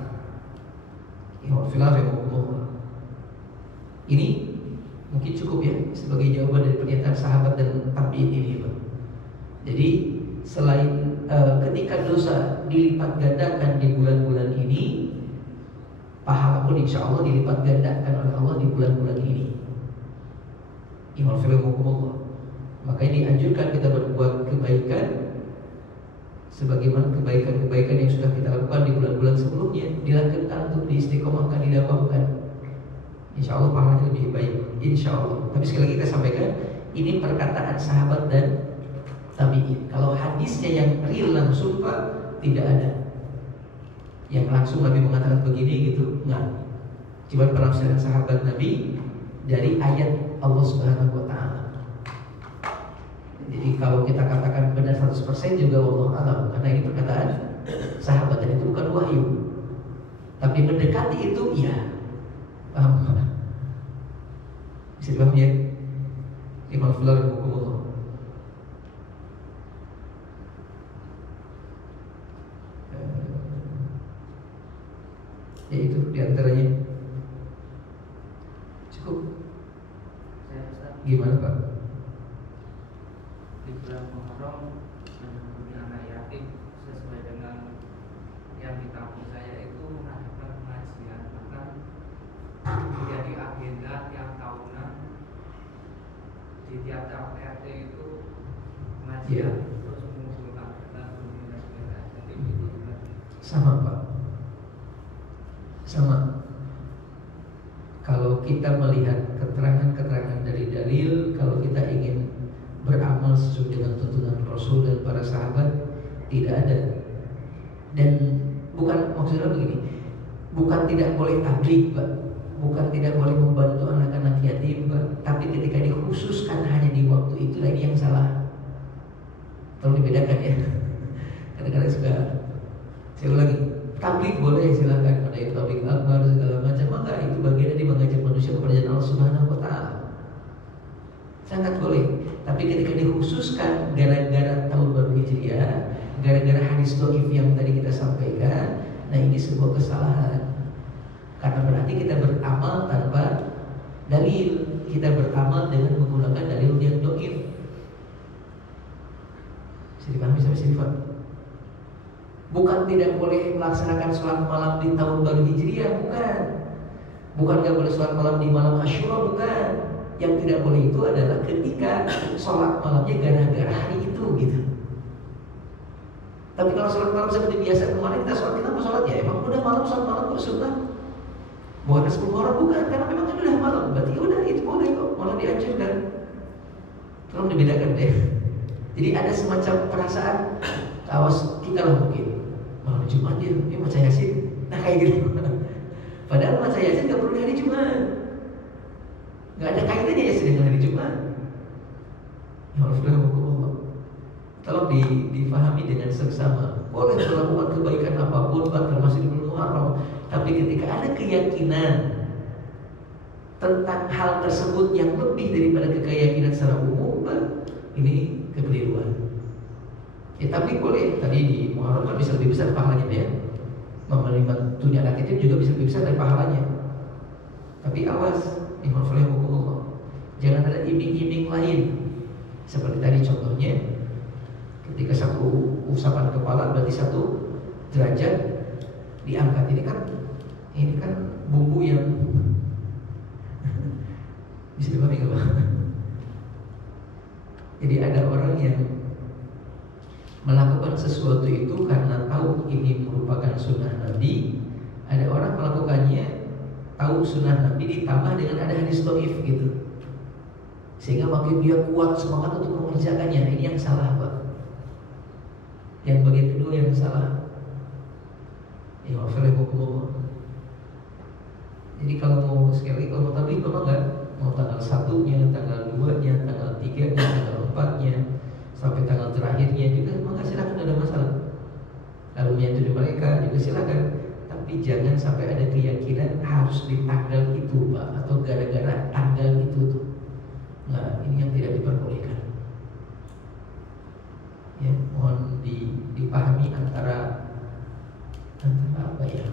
Ini mungkin cukup ya sebagai jawaban dari pernyataan sahabat dan tabi'in ini, Pak. Jadi selain ketika dosa dilipat gandakan di bulan-bulan ini, pahala pun insya Allah dilipat gandakan oleh Allah di bulan-bulan ini. Imafillahikumullah. Makanya dianjurkan kita berbuat kebaikan sebagaimana kebaikan-kebaikan yang sudah kita lakukan di bulan-bulan sebelumnya, dilanjutkan untuk diistiqomahkan, didawamkan. Insya Allah pahalanya lebih baik, insya Allah. Tapi sekali lagi kita sampaikan, ini perkataan sahabat dan tabi'in. Kalau hadisnya yang real langsung Pak, tidak ada yang langsung Nabi mengatakan begini gitu, enggak. Cuma penafsiran sahabat Nabi dari ayat Allah Subhanahu wa taala. Jadi kalau kita katakan benar 100% juga wallahu alam, karena ini perkataan sahabat dan itu bukan wahyu. Tapi mendekati itu iya. Paham? Bisa dipahami ya? Imam Fulan hukumullah. Ya itu diantaranya. Cukup. Gimana Pak? Di bulan Muharram menghubungi anak yatim sesuai dengan yang di kampung saya itu mengadakan pengajian, maka menjadi agenda tiap tahunan di tiap RT itu pengajian terus mengumpulkan dan yatim itu juga sama Pak. Sama. Kalau kita melihat keterangan-keterangan dari dalil, kalau kita ingin beramal sesuai dengan tuntunan Rasul dan para sahabat, tidak ada. Dan bukan maksudnya begini, bukan tidak boleh tabligh Pak, bukan tidak boleh membantu anak-anak yatim Pak, tapi ketika dikhususkan hanya di waktu itu, ini yang salah. Tolong dibedakan ya. Kadang-kadang suka, saya ulangi, tabligh boleh silakan, ada yang tabligh akbar segala macam, maka itu bagian dari mengajak manusia kepada jalan Allah Subhanahu wa taala. Sangat boleh. Tapi ketika dikhususkan gara-gara tahun baru Hijriah, gara-gara hadis dhaif yang tadi kita sampaikan, nah ini sebuah kesalahan. Karena berarti kita beramal tanpa dalil, kita beramal dengan menggunakan dalil yang dhaif. Bisa dipahami sampai sini Pak? Bukan tidak boleh melaksanakan sholat malam di tahun baru Hijriah, bukan. Bukan tidak boleh sholat malam di malam Asyura, bukan. Yang tidak boleh itu adalah ketika sholat malamnya gara-gara hari itu gitu. Tapi kalau sholat malam seperti biasa kemarin kita sholat, kenapa sholat ya? Emang udah malam sholat malam kok sunnah? Bukan 10 orang, bukan, karena memang itu udah malam. Berarti udah itu boleh kok, malah dianjurkan. Tolong dibedakan deh. Jadi ada semacam perasaan awas kita lah mungkin malam Jumat ya, ini baca Yasin. Nah kayak gitu. Padahal baca Yasin gak perlu di hari Jumat. Gak ada kaitannya Yasin dengan hari Jumat. Ya Allah, tolong difahami dengan seksama. Boleh melakukan kebaikan apapun, termasuk di bulan Muharram. Tapi ketika ada keyakinan tentang hal tersebut yang lebih daripada keyakinan secara umum, ini kekeliruan. Ya, tapi boleh, tadi di Muharram kan bisa lebih besar pahalanya ya. Membantu anak yatim juga bisa lebih besar dari pahalanya. Tapi awas, imafillahikumullah, jangan ada iming-iming lain. Seperti tadi contohnya, ketika satu usapan kepala berarti 1 derajat diangkat. Ini kan bumbu yang bisa dipahami nggak Pak? Jadi ada orang yang melakukan sesuatu itu karena tahu ini merupakan sunnah Nabi. Ada orang melakukannya tahu sunnah Nabi ditambah dengan ada hadis dhaif gitu, sehingga makin dia kuat semangat untuk mengerjakannya. Nah, ini yang salah Pak. Yang bagian kedua yang salah. Ya wa'alaikumsalam. Jadi kalau mau sekali, kalau mau tabligh memang enggak mau tanggal 1-nya, tanggal 2-nya, tanggal 3-nya, tanggal 4-nya, sampai tanggal terakhirnya juga, maka silakan, tidak ada masalah. Lalu menyetujui mereka juga silakan. Tapi jangan sampai ada keyakinan harus di tanggal itu Pak, atau gara-gara tanggal itu tuh. Nah, ini yang tidak diperbolehkan. Ya, mohon dipahami antara apa ya?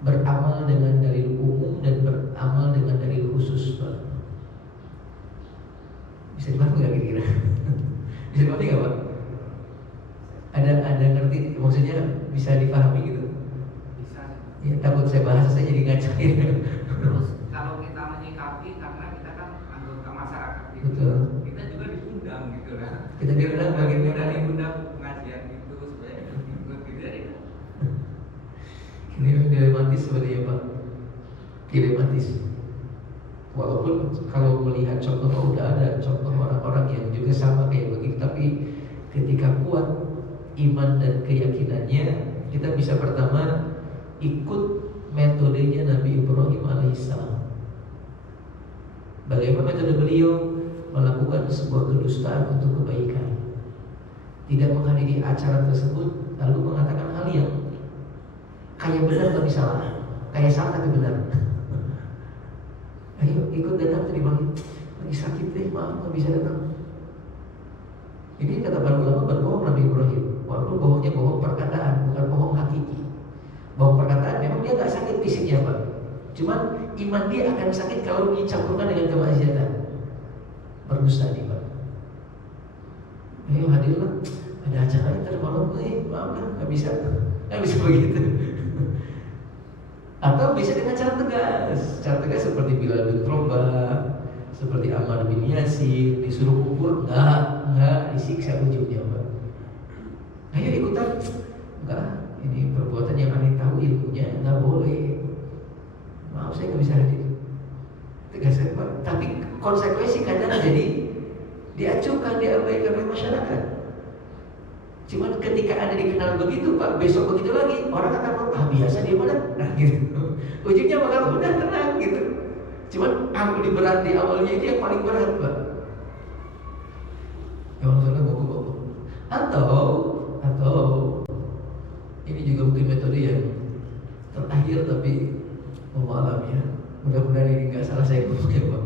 Beramal dengan dalil umum dan beramal dengan dalil khusus Pak. Bisa dipahami nggak kira-kira? Bisa dipahami nggak Pak? Ada ngerti maksudnya, bisa dipahami gitu? bisa. Ya takut saya bahas, saya jadi ngacain. Terus kalau kita menyikapi karena kita kan anggota masyarakat gitu, Betul. kita juga diundang gitu kan. Kita diundang bagaimana? Diundang pengajian itu supaya ikut gitu ya. Ini dilematis sebenarnya Pak. Dilematis. Walaupun kalau melihat contoh udah ada contoh orang-orang yang juga sama kayak begitu, tapi ketika kuat iman dan keyakinannya, kita bisa pertama ikut metodenya Nabi Ibrahim alaihissalam. Bagaimana metode beliau melakukan sebuah kedustaan untuk kebaikan, tidak menghadiri acara tersebut lalu mengatakan hal yang kayak benar tapi salah, kayak salah tapi benar. Ayo ikut datang tadi bang, lagi sakit deh, maaf nggak bisa datang. Ini kata para ulama berbohong Nabi Ibrahim. Walaupun bohongnya bohong perkataan, bukan bohong hakiki. Bohong perkataan memang dia nggak sakit fisiknya Pak. Cuman iman dia akan sakit kalau dicampurkan dengan kemaksiatan. Berdusta nih Pak. Ayo hadirlah, ada acara ntar malam nih, maaf kan nggak bisa begitu. Atau bisa dengan cara tegas. Cara tegas seperti Bilal bin Rabah, seperti Ammar bin Yasir, disuruh kubur, enggak disiksa ujungnya Pak. Ayo ikutan, enggak, ini perbuatan yang aneh tahu ilmunya, enggak boleh. Maaf saya nggak bisa hadir. Tegas Pak. Tapi konsekuensi kadang jadi diacuhkan, diabaikan oleh masyarakat. Cuman ketika Anda dikenal begitu Pak, besok begitu lagi, orang akan ngomong, biasa dia mana? Nah gitu. Ujungnya bakal udah tenang gitu. Cuman ampuni berat di awalnya itu yang paling berat Pak. Ya Allah, bagus. Atau ini juga mungkin metode yang terakhir tapi malam ya. Mudah-mudahan ini nggak salah saya ngomongnya Pak.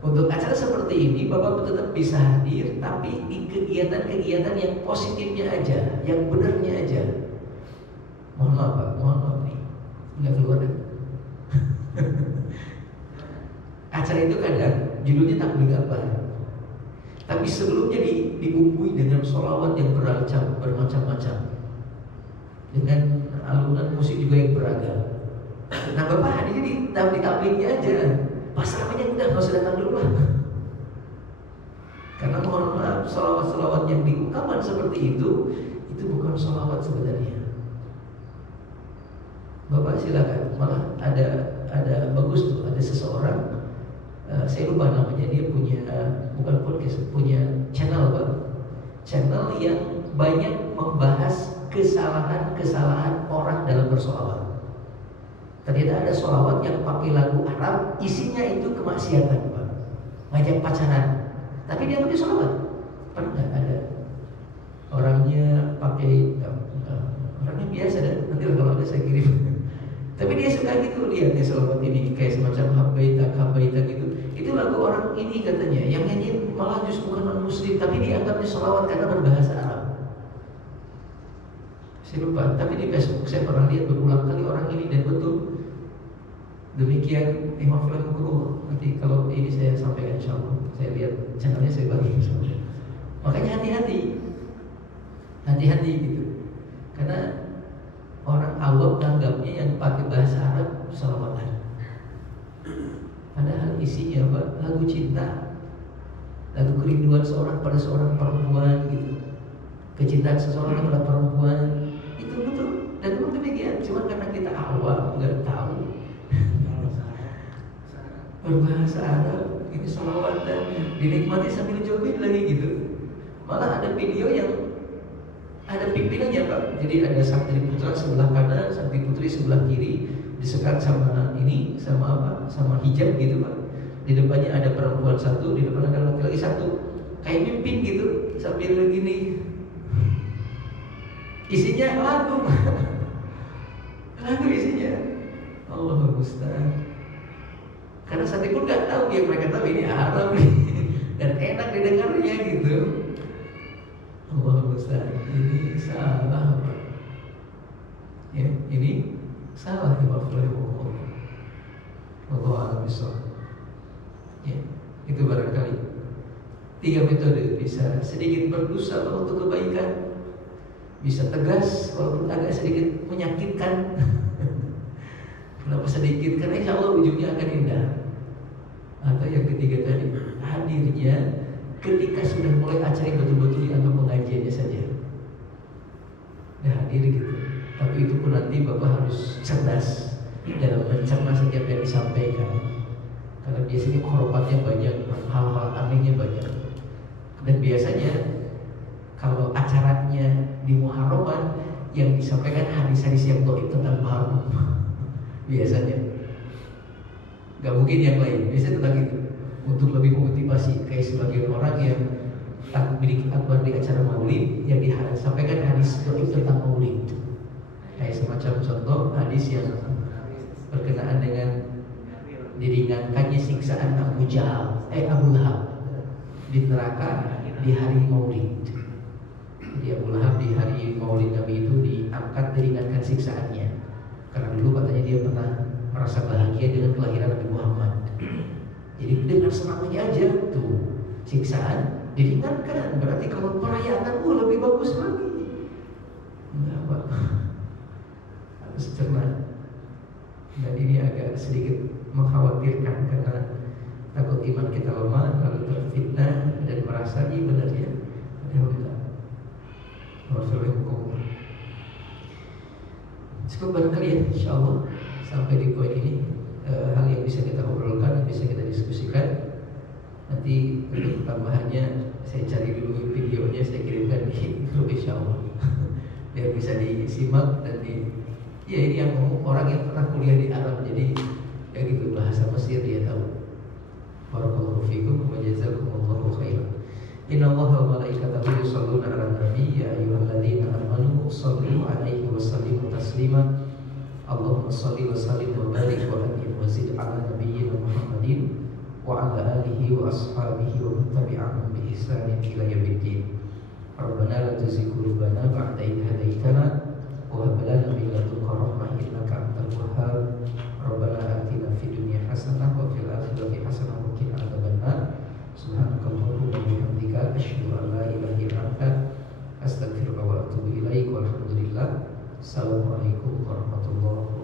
Untuk acara seperti ini Bapak tetap bisa hadir, tapi di kegiatan-kegiatan yang positifnya aja, yang benarnya aja. Mohon maaf Pak, mohon maaf nih, nggak keluar deh. Acara itu kadang judulnya takbir apa, tapi sebelumnya dibumbui dengan sholawat yang bermacam-macam, dengan alunan musik juga yang beragam. Nah Bapak hadirnya di tablignya aja. Pas ramenya udah nggak usah datang dulu lah. Karena mohon maaf, sholawat-sholawat yang diungkapkan seperti itu bukan sholawat sebenarnya. Bapak silakan. Malah ada bagus tuh, ada seseorang, saya lupa namanya, dia punya bukan podcast, punya channel Pak. Channel yang banyak membahas kesalahan-kesalahan orang dalam bersholawat. Ternyata ada sholawat yang pakai lagu Arab, isinya itu kemaksiatan Pak, ngajak pacaran, tapi dia pakai sholawat. Pernah nggak ada orangnya pakai orangnya biasa dan nanti kalau ada saya kirim. Tapi dia suka gitu, lihatnya sholawat ini kayak semacam habaitak gitu. Itu lagu orang ini katanya, yang nyanyi malah justru bukan non muslim, tapi dianggapnya sholawat karena berbahasa Arab. Saya lupa, tapi di Facebook saya pernah lihat berulang kali orang ini, dan betul demikian. Imam Fulan Guru, nanti kalau ini saya sampaikan insyaallah. Saya lihat channelnya, saya bagi insyaallah. Makanya hati-hati gitu, karena orang awam menganggapnya yang pakai bahasa Arab salawatan, padahal isinya Pak, lagu cinta, lagu kerinduan seorang pada seorang perempuan gitu, kecintaan seseorang pada perempuan. Itu betul, dan memang demikian. Cuma karena kita awam nggak tahu berbahasa Arab, ini salawat dan dinikmati sambil joget lagi gitu. Malah ada video yang ada pimpinannya Pak. Jadi ada santri putra sebelah kanan, santri putri sebelah kiri, disekat sama ini, sama hijab gitu Pak. Di depannya ada perempuan satu, di depan ada laki-laki satu, kayak mimpin gitu sambil begini. Isinya lagu isinya. Allahu musta'an. Karena santri pun nggak tahu, ya mereka tahu ini Arab dan enak didengarnya gitu. Allahu musta'an. Ini salah Pak. Ya, ini salah ya Pak. Allahu a'lam bishawab. Ya, itu barangkali 3 metode. Bisa sedikit berdosa untuk kebaikan, bisa tegas walaupun agak sedikit menyakitkan, Kenapa sedikit? Karena insya Allah ujungnya akan indah. Atau yang ketiga tadi, hadirnya ketika sudah mulai acara yang betul-betul dianggap pengajiannya saja. Nah, hadir gitu. Tapi itu pun nanti Bapak harus cerdas dalam mencerna setiap yang disampaikan. Karena biasanya kehormatnya banyak, hal-hal anehnya banyak. Dan biasanya kalau acaranya di Muharraman yang disampaikan hadis-hadis yang dhaif tentang Muharram. Biasanya nggak mungkin yang lain, biasanya tentang itu. Untuk lebih memotivasi, kayak sebagian orang yang takbir akbar di acara maulid yang disampaikan hadis dhaif tentang maulid. Kayak semacam contoh hadis yang berkenaan dengan diringankannya siksaan Abu Lahab di neraka di hari maulid. Jadi Abu Lahab di hari maulid Nabi itu diangkat diringankan siksaannya. Karena dulu katanya dia pernah merasa bahagia dengan kelahiran Nabi Muhammad. Jadi dengan semangatnya aja tuh siksaan diringankan. Berarti kalau perayaan lebih bagus lagi. Enggak apa, harus cermat. Dan ini agak sedikit mengkhawatirkan karena takut iman kita lemah lalu terfitnah dan merasa iya benar ya. Alhamdulillah. Wassalamualaikum. Cukup barangkali ya, insyaallah sampai di poin ini hal yang bisa kita obrolkan, yang bisa kita diskusikan. Nanti untuk tambahannya saya cari dulu videonya, saya kirimkan di grup insyaallah biar bisa disimak dan ya ini yang orang yang pernah kuliah di Arab, jadi ya gitu bahasa Mesir dia tahu. Barakallahu fikum wa jazakumullahu khairan. Innallaha wa malaikatahu yusholluna 'alan nabi ya ayyuhalladzina amanu shallu 'alaihi wa sallimu taslima. Allahumma shalli wa sallim wa barik wa an'im wa zid 'ala nabiyyina Muhammadin wa 'ala alihi wa ashabihi wa man tabi'ahum bi ihsanin ila yaumiddin. Rabbana la tuzigh qulubana ba'da idh hadaitana wa hab lana min ladunka rahmah innaka antal wahhab. Rabbana atina fid dunya hasanah wa fil akhirati hasanah wa qina adzabannar. Subhanakallahumma wa bihamdika asyhadu an la ilaha illa anta astaghfiruka wa atubu ilaik. Walhamdulillah. Assalamualaikum warahmatullahi wabarakatuh.